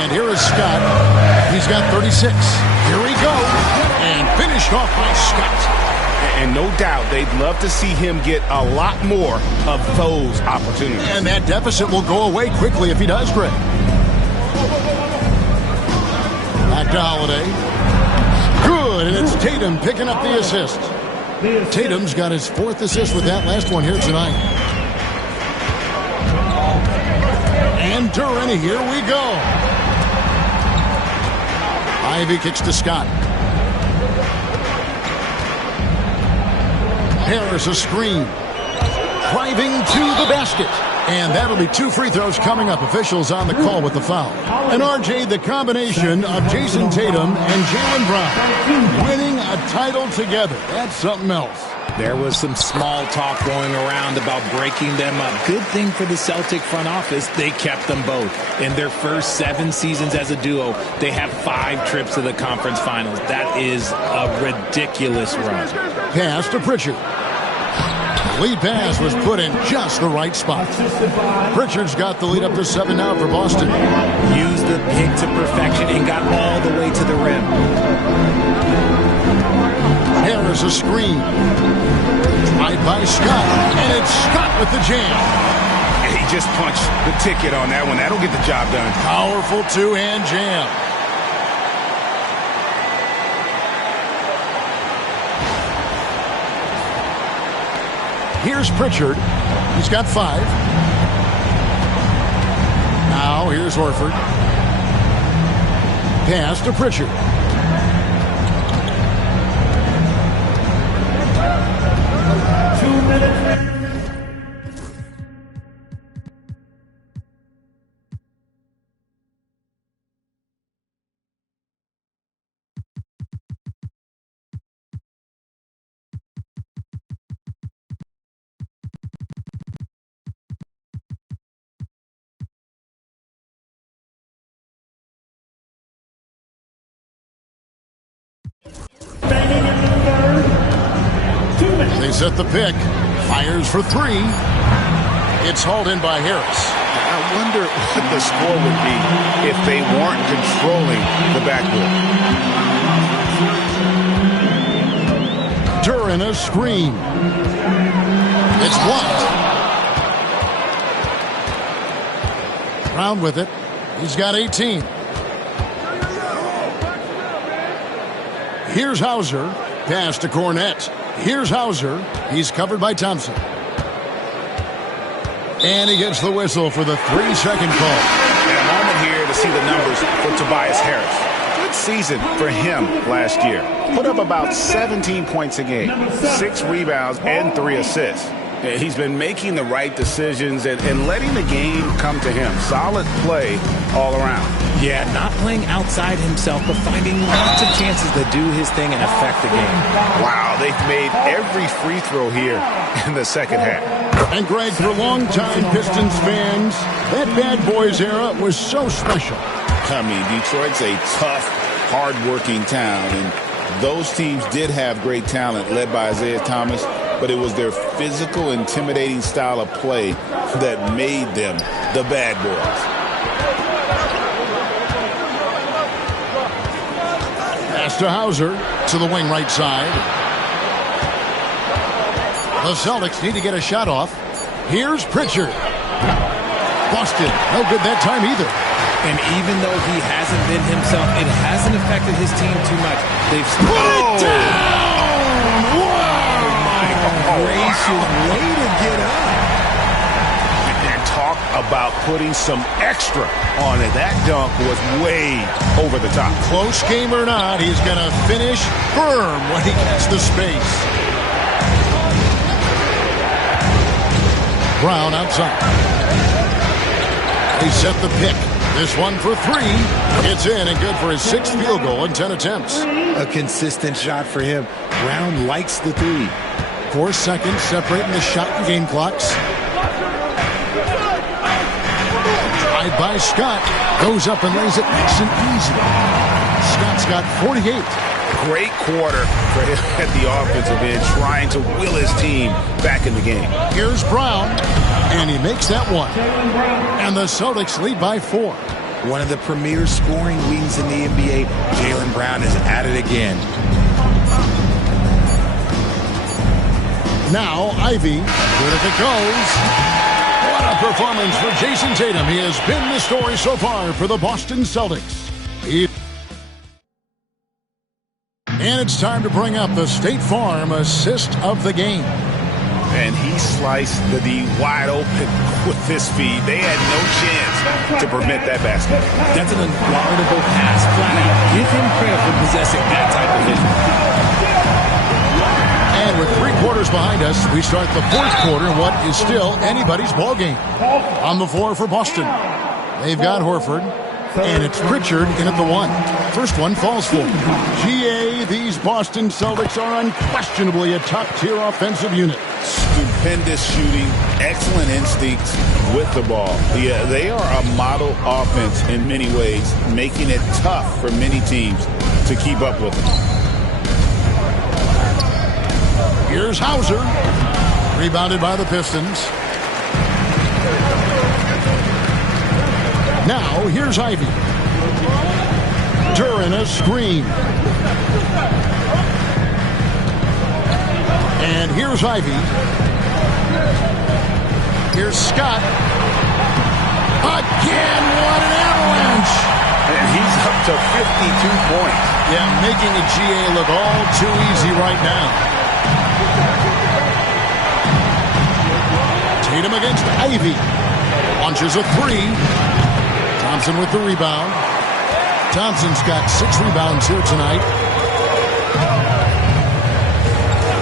And here is Scott. He's got 36. Here we go. And finished off by Scott. And no doubt they'd love to see him get a lot more of those opportunities. And that deficit will go away quickly if he does, Greg. Back to Holiday. Good, and it's Tatum picking up the assist. Tatum's got his 4th assist with that last one here tonight. And Duran, here we go. Ivy kicks to Scott. Harris a screen. Driving to the basket. And that'll be 2 free throws coming up. Officials on the call with the foul. And RJ, the combination of Jason Tatum and Jalen Brown winning a title together. That's something else. There was some small talk going around about breaking them up. Good thing for the Celtic front office, they kept them both. In their first 7 seasons as a duo, they have 5 trips to the conference finals. That is a ridiculous run. Pass to Pritchard. Lead pass was put in just the right spot. Pritchard's got the lead up to 7 now for Boston. Used the pick to perfection and got all the way to the rim. Harris a screen. Drive by Scott. And it's Scott with the jam. He just punched the ticket on that one. That'll get the job done. Powerful 2-hand jam. Here's Pritchard. He's got 5. Now here's Horford. Pass to Pritchard. They set the pick. Fires for 3. It's hauled in by Harris. I wonder what the score would be if they weren't controlling the backcourt. Duran a screen. It's blocked. Brown with it. He's got 18. Here's Hauser. Pass to Cornette. Here's Hauser. He's covered by Thompson. And he gets the whistle for the 3-second call. And a moment here to see the numbers for Tobias Harris. Good season for him last year. Put up about 17 points a game, 6 rebounds, and 3 assists. He's been making the right decisions and letting the game come to him. Solid play all around. Yeah, not playing outside himself, but finding lots of chances to do his thing and affect the game. Wow, they've made every free throw here in the second half. And Greg, for longtime Pistons fans, that Bad Boys era was so special. I mean, Detroit's a tough, hard-working town, and those teams did have great talent led by Isaiah Thomas, but it was their physical, intimidating style of play that made them the Bad Boys. Pass to Hauser to the wing right side. The Celtics need to get a shot off. Here's Pritchard. Boston, no good that time either. And even though he hasn't been himself, it hasn't affected his team too much. They've put it down! Wow! Oh my gracious, way to get up. And talk about putting some extra on it. That dunk was way over the top. Close game or not, he's going to finish firm when he gets the space. Brown outside. They set the pick. This one for 3. It's in and good for his 6th field goal in 10 attempts. A consistent shot for him. Brown likes the 3. 4 seconds separating the shot and game clocks. Drive by Scott. Goes up and lays it nice and easy. Scott's got 48. Great quarter for him at the offensive end, trying to will his team back in the game. Here's Brown, and he makes that one. And the Celtics lead by 4. One of the premier scoring wings in the NBA. Jaylen Brown is at it again. Now Ivy, good if it goes. What a performance for Jason Tatum. He has been the story so far for the Boston Celtics. And it's time to bring up the State Farm assist of the game. And he sliced the D wide open with his feed. They had no chance to prevent that basket. That's an unguardable pass, flat out. Give him credit for possessing that type of vision. And with 3 quarters behind us, we start the 4th quarter in what is still anybody's ball game. On the floor for Boston, they've got Horford. And it's Pritchard in at the 1. First one falls for him. GA, these Boston Celtics are unquestionably a top-tier offensive unit. Stupendous shooting, excellent instincts with the ball. Yeah, they are a model offense in many ways, making it tough for many teams to keep up with them. Here's Hauser. Rebounded by the Pistons. Now, here's Ivy. Duran a screen. And here's Ivy. Here's Scott. Again, what an avalanche. And he's up to 52 points. Yeah, making a GA look all too easy right now. Tatum against Ivy. Launches a 3. Thompson with the rebound. Thompson's got 6 rebounds here tonight.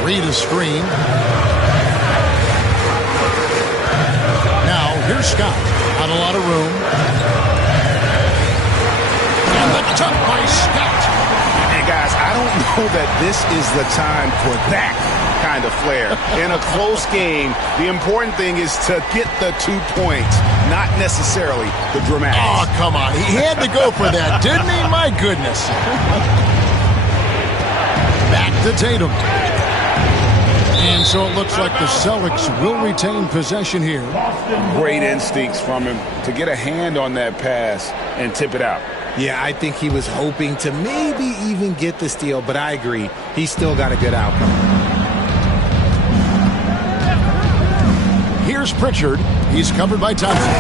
Reed a screen. Now, here's Scott. Not a lot of room. And the dunk by Scott. And guys, I don't know that this is the time for that kind of flair. In a close game, the important thing is to get the 2 points, not necessarily the dramatics. Oh, come on. He had to go for that, didn't he? My goodness. Back to Tatum. And so it looks like the Celtics will retain possession here. Great instincts from him to get a hand on that pass and tip it out. Yeah, I think he was hoping to maybe even get the steal, but I agree. He's still got a good outcome. Here's Pritchard. He's covered by Thompson.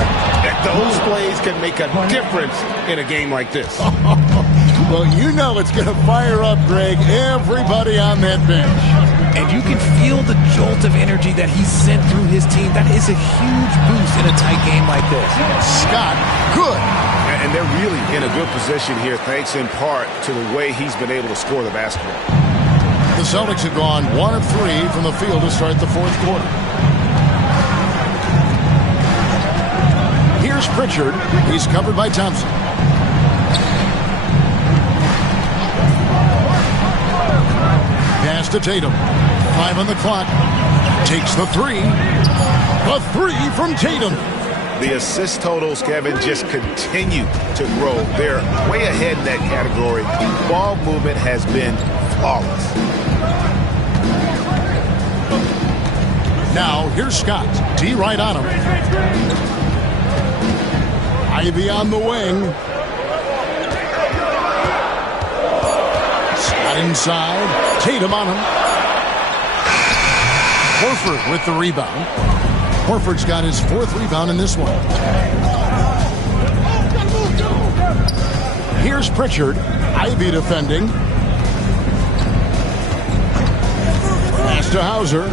Those plays can make a difference in a game like this. Well, you know it's going to fire up, Greg, everybody on that bench. And you can feel the jolt of energy that he sent through his team. That is a huge boost in a tight game like this. Scott, good. And they're really in a good position here, thanks in part to the way he's been able to score the basketball. The Celtics have gone 1 of 3 from the field to start the fourth quarter. Here's Pritchard. He's covered by Thompson. Pass to Tatum. 5 on the clock. Takes the 3. A 3 from Tatum. The assist totals, Kevin, just continue to grow. They're way ahead in that category. Ball movement has been flawless. Now, here's Scott. D right on him. Ivy on the wing. Scott inside. Tatum on him. Horford with the rebound. Horford's got his 4th rebound in this one. Here's Pritchard. Ivy defending. Pass to Hauser.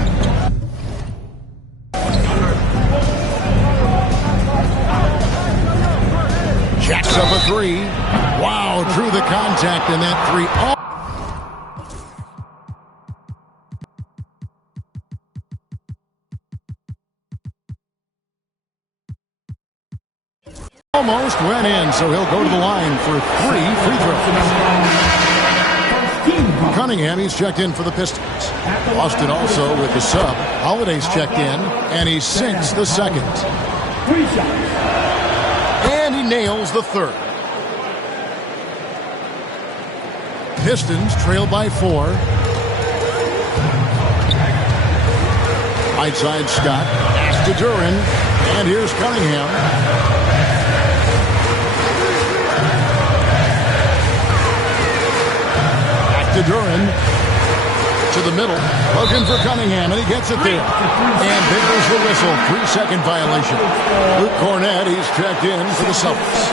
Jacks up a 3. Wow, drew the contact in that 3. Oh. Almost went in, so he'll go to the line for 3 free throws. Cunningham, he's checked in for the Pistons. Boston also with the sub. Holiday's checked in, and he sinks the second. And he nails the third. Pistons trail by 4. Right side Scott. Pass to Duran. And here's Cunningham. Back to Duran. To the middle. Looking for Cunningham, and he gets it there. And there's the whistle. 3-second violation. Luke Cornett, he's checked in for the Celtics.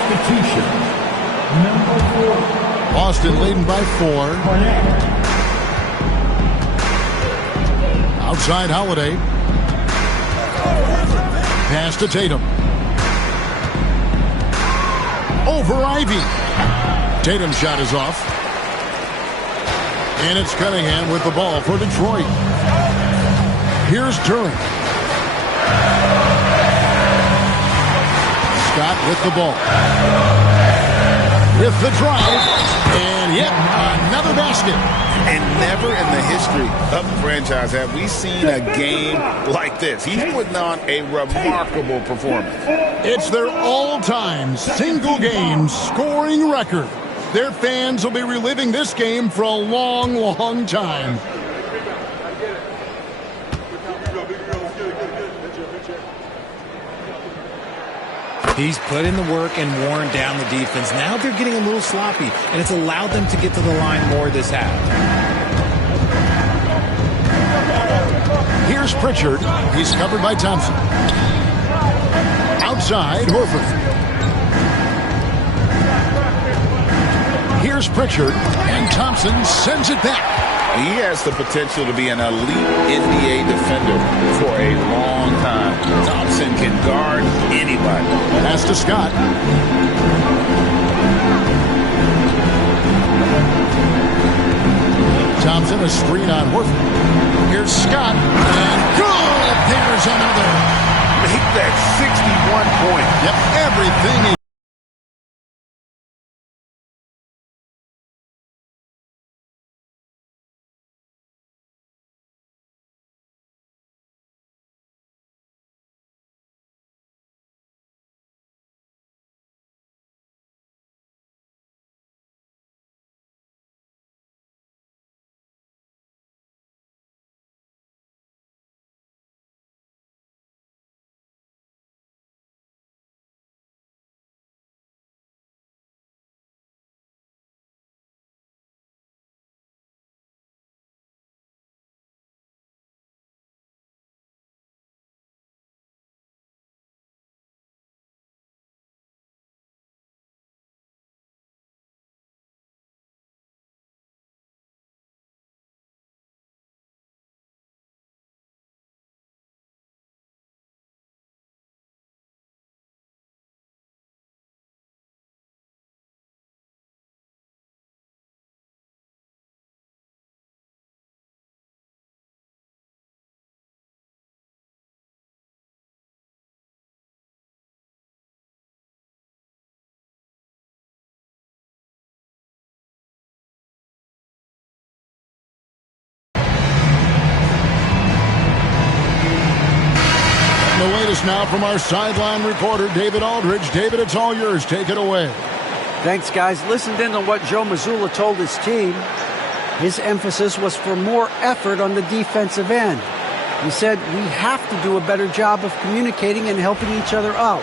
Boston leading by 4. Outside Holiday. Pass to Tatum. Over Ivy. Tatum's shot is off. And it's Cunningham with the ball for Detroit. Here's Duran. Scott with the ball. With the drive. And yet another basket. And never in the history of the franchise have we seen a game like this. He's putting on a remarkable performance. It's their all-time single-game scoring record. Their fans will be reliving this game for a long, long time. He's put in the work and worn down the defense. Now they're getting a little sloppy, and it's allowed them to get to the line more this half. Here's Pritchard. He's covered by Thompson. Outside, Horford. Here's Pritchard, and Thompson sends it back. He has the potential to be an elite NBA defender for a long time. Thompson can guard anybody. Pass to Scott. Thompson, a screen on Horford. Here's Scott, and good! There's another. Make that 61 point. Yep, everything this now from our sideline reporter, David Aldridge. David, it's all yours. Take it away. Thanks, guys. Listened in on what Joe Mazzulla told his team. His emphasis was for more effort on the defensive end. He said, we have to do a better job of communicating and helping each other out.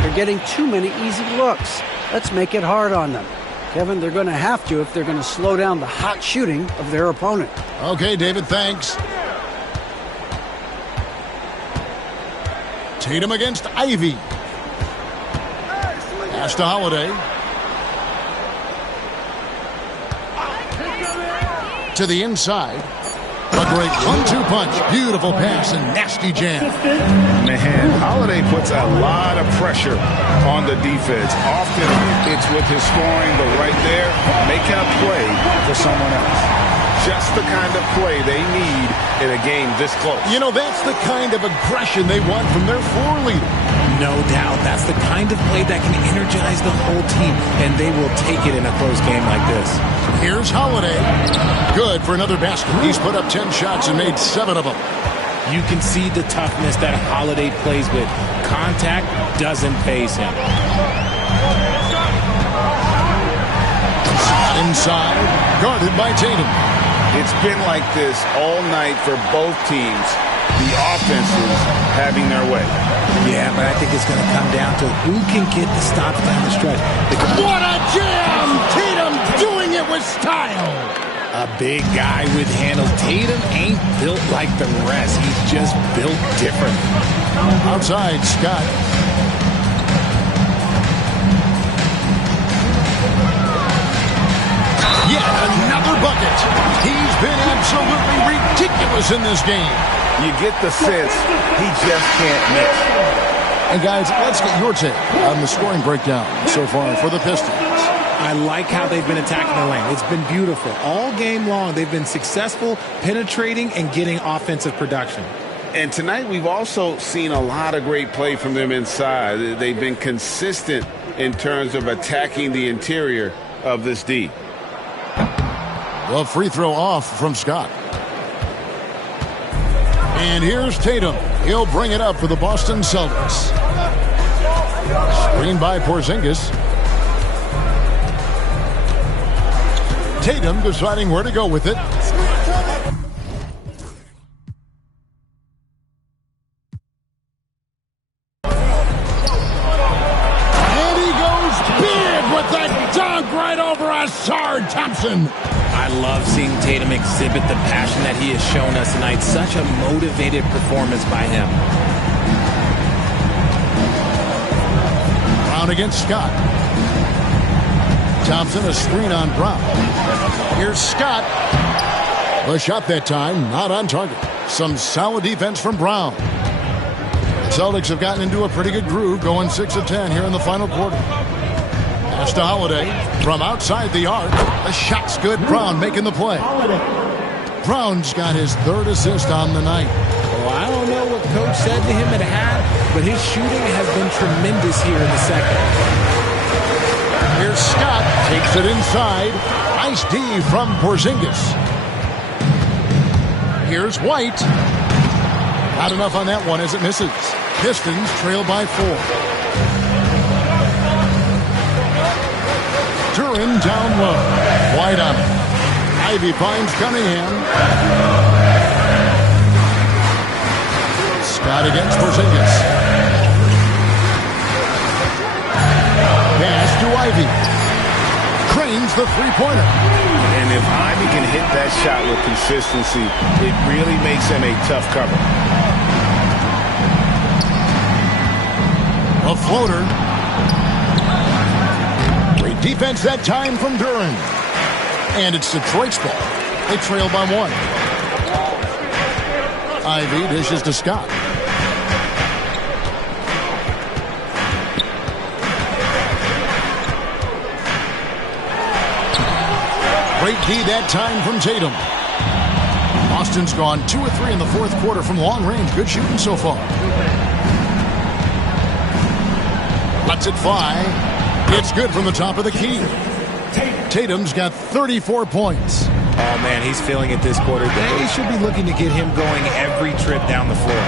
They're getting too many easy looks. Let's make it hard on them. Kevin, they're going to have to if they're going to slow down the hot shooting of their opponent. Okay, David, thanks. Tatum against Ivy. Pass to Holiday. To the inside. A great 1-2 punch. Beautiful pass and nasty jam. Man, Holiday puts a lot of pressure on the defense. Often it's with his scoring, but right there, making a play for someone else. Just the kind of play they need in a game this close. You know, that's the kind of aggression they want from their floor leader. No doubt. That's the kind of play that can energize the whole team, and they will take it in a close game like this. Here's Holiday. Good for another basket. He's put up 10 shots and made 7 of them. You can see the toughness that Holiday plays with. Contact doesn't faze him. Inside, guarded by Tatum. It's been like this all night for both teams. The offenses having their way. Yeah, but I think it's going to come down to who can get the stops down the stretch. What a jam! Tatum doing it with style. A big guy with handles. Tatum ain't built like the rest. He's just built different. Outside, Scott. Yet another bucket. He's been absolutely ridiculous in this game. You get the sense he just can't miss. And guys, let's get your take on the scoring breakdown so far for the Pistons. I like how they've been attacking the lane. It's been beautiful. All game long, they've been successful penetrating and getting offensive production. And tonight we've also seen a lot of great play from them inside. They've been consistent in terms of attacking the interior of this D. The free throw off from Scott. And here's Tatum. He'll bring it up for the Boston Celtics. Screen by Porzingis. Tatum deciding where to go with it. And he goes big with that dunk right over Asard Thompson. I love seeing Tatum exhibit the passion that he has shown us tonight. Such a motivated performance by him. Brown against Scott. Thompson, a screen on Brown. Here's Scott. The shot that time, not on target. Some solid defense from Brown. The Celtics have gotten into a pretty good groove, going 6 of 10 here in the final quarter. Pass to Holiday from outside the arc. The shot's good. Brown making the play. Brown's got his 3rd assist on the night. Well, I don't know what Coach said to him at half, but his shooting has been tremendous here in the second. Here's Scott. Takes it inside. Nice D from Porzingis. Here's White. Not enough on that one as it misses. Pistons trail by 4. Duran down low. White on it. Ivy finds Cunningham. Scott against Porzingis. Pass to Ivy. Cranes the three-pointer. And if Ivy can hit that shot with consistency, it really makes him a tough cover. A floater. Great defense that time from Duran. And it's Detroit's ball. They trail by 1. Ivy dishes to Scott. Great D that time from Tatum. Boston's gone 2 of 3 in the 4th quarter from long range. Good shooting so far. Lets it fly. It's good from the top of the key. Tatum's got 34 points. Oh, man, he's feeling it this quarter. They should be looking to get him going every trip down the floor.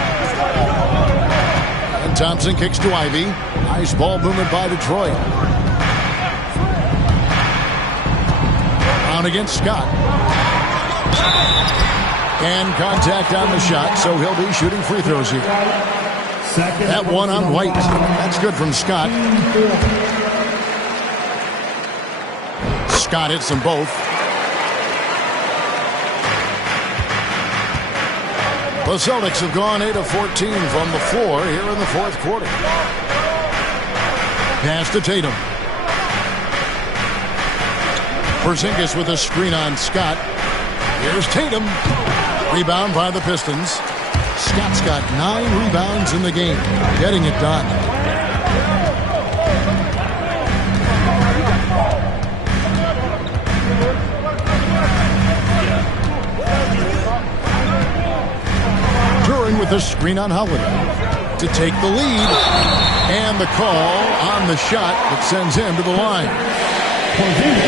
Thompson kicks to Ivy. Nice ball movement by Detroit. Brown against Scott. And contact on the shot, so he'll be shooting free throws here. That one on White. That's good from Scott. Scott hits them both. The Celtics have gone 8 of 14 from the floor here in the fourth quarter. Pass to Tatum. Porzingis with a screen on Scott. Here's Tatum. Rebound by the Pistons. Scott's got 9 rebounds in the game. Getting it done. With a screen on Holiday to take the lead, and the call on the shot that sends him to the line.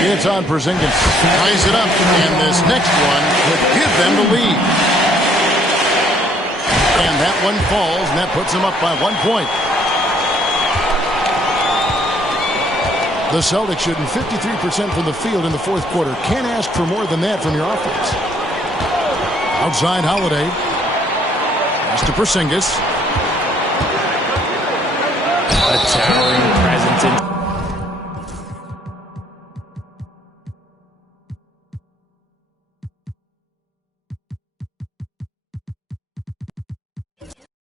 It's on Porzingis. Ties it up, and this next one would give them the lead. And that one falls, and that puts them up by 1 point. The Celtics shooting 53% from the field in the fourth quarter. Can't ask for more than that from your offense. Outside Holiday. To Porzingis. A towering presence in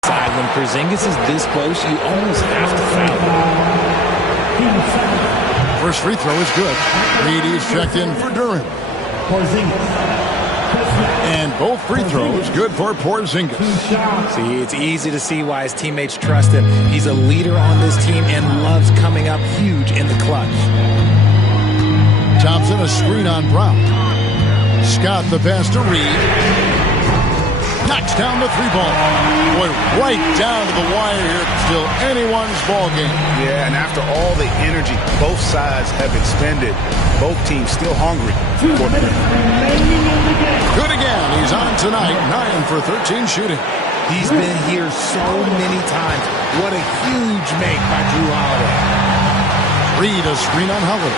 side. When Porzingis is this close, you almost have to foul. First free throw is good. Reed is checked in for Durant. Porzingis. And both free throws good for Porzingis. See, it's easy to see why his teammates trust him. He's a leader on this team and loves coming up huge in the clutch. Thompson a screen on Brown. Scott the pass to Reed. Knocks down the 3-ball. Boy, right down to the wire here. Still anyone's ball game. Yeah, and after all the energy both sides have expended, both teams still hungry for the win. Good again. He's on tonight. 9 for 13 shooting. He's been here so many times. What a huge make by Drew Holiday. Reed a screen on Holiday.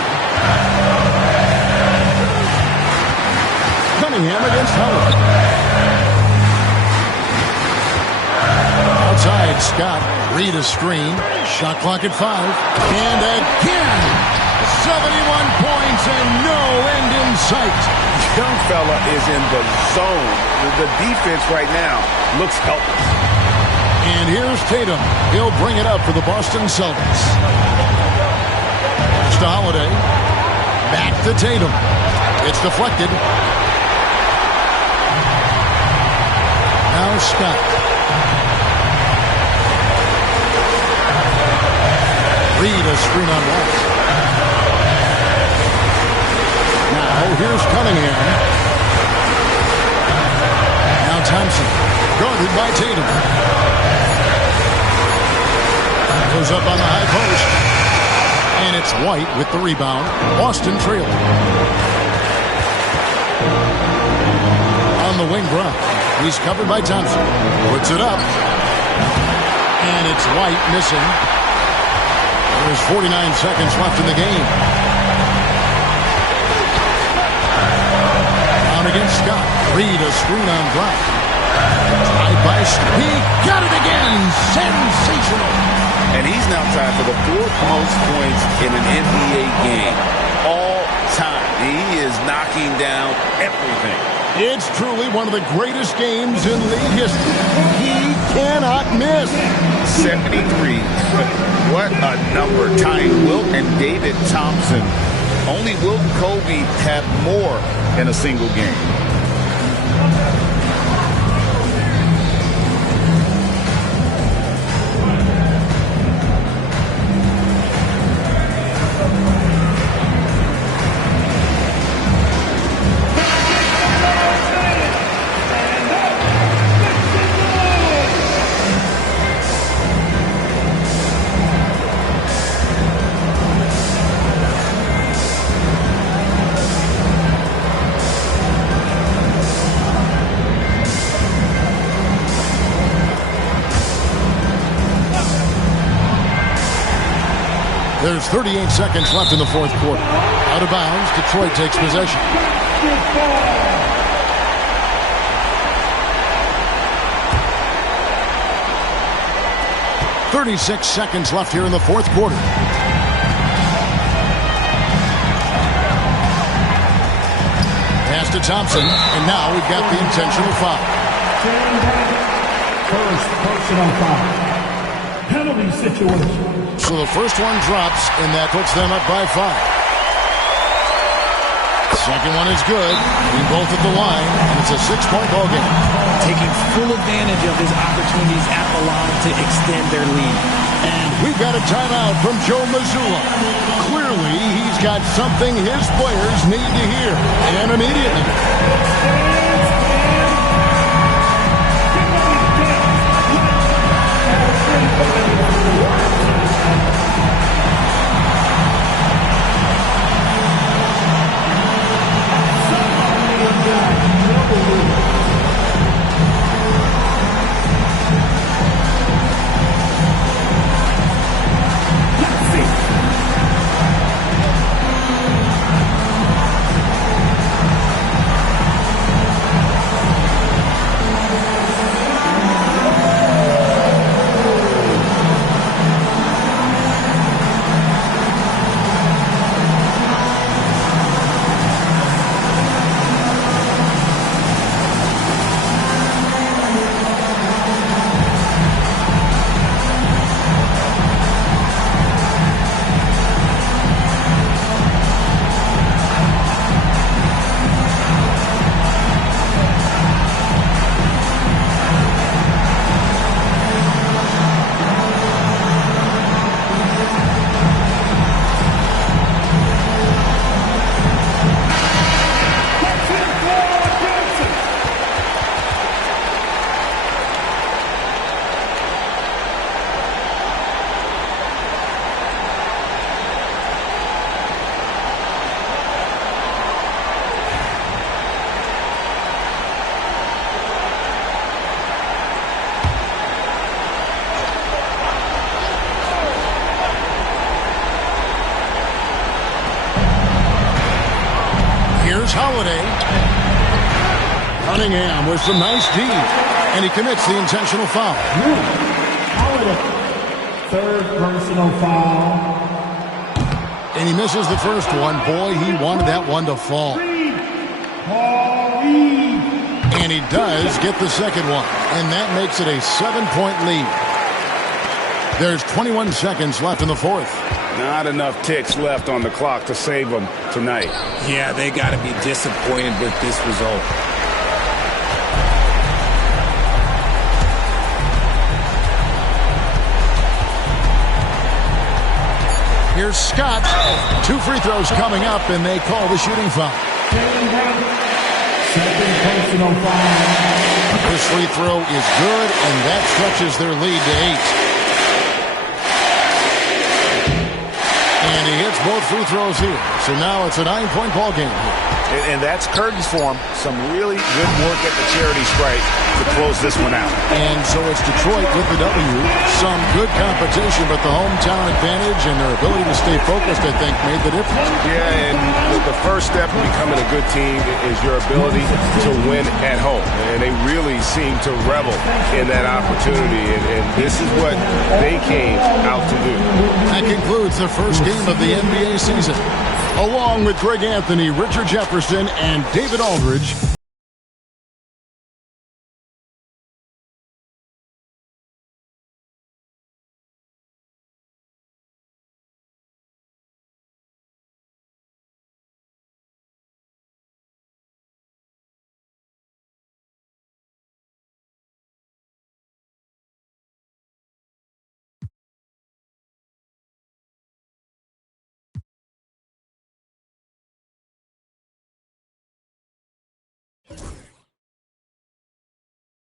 Cunningham against Holiday. Outside, Scott. Reed a screen. Shot clock at 5. And again, 71 points and no end in sight. Young fella is in the zone. The defense right now looks helpless. And here's Tatum. He'll bring it up for the Boston Celtics. Pass to Holiday. Back to Tatum. It's deflected. Now Scott. Reed a screen on White. Now here's Cunningham. Now Thompson. Guarded by Tatum. Goes up on the high post. And it's White with the rebound. Boston trailing. On the wing, Brown. He's covered by Thompson. Puts it up. And it's White missing. There's 49 seconds left in the game. Down against Scott. Reed a screen on Brown. Tied by Scott. He got it again. Sensational. And he's now tied for the 4th most points in an NBA game all time. He is knocking down everything. It's truly one of the greatest games in league history. He cannot miss. 73. What a number. Tying Wilt and David Thompson. Only Wilt and Kobe have more in a single game. There's 38 seconds left in the fourth quarter. Out of bounds, Detroit takes possession. 36 seconds left here in the fourth quarter. Pass to Thompson, and now we've got the intentional foul. First personal foul. Penalty situation. So the first one drops, and that puts them up by 5. Second one is good. Being both at the line, and it's a 6-point ball game. Taking full advantage of his opportunities at the line to extend their lead. And we've got a timeout from Joe Mazzulla. Clearly, he's got something his players need to hear, and immediately. Holiday. Cunningham with some nice D, and he commits the intentional foul. Holiday. Third personal foul. And he misses the first one. Boy, he wanted that one to fall. And he does get the second one, and that makes it a 7-point lead. There's 21 seconds left in the fourth. Not enough ticks left on the clock to save them tonight. Yeah, they got to be disappointed with this result. Here's Scott. 2 free throws coming up, and they call the shooting foul. Second personal foul. This free throw is good, and that stretches their lead to 8. And he hits both free throws here. So now it's a 9-point ball game here. And that's curtains for him. Some really good work at the charity stripe to close this one out. And so it's Detroit with the W. Some good competition, but the hometown advantage and their ability to stay focused, I think, made the difference. Yeah, and the first step in becoming a good team is your ability to win at home. And they really seem to revel in that opportunity. And this is what they came out to do. That concludes the first game of the NBA season. Along with Greg Anthony, Richard Jefferson, and David Aldridge,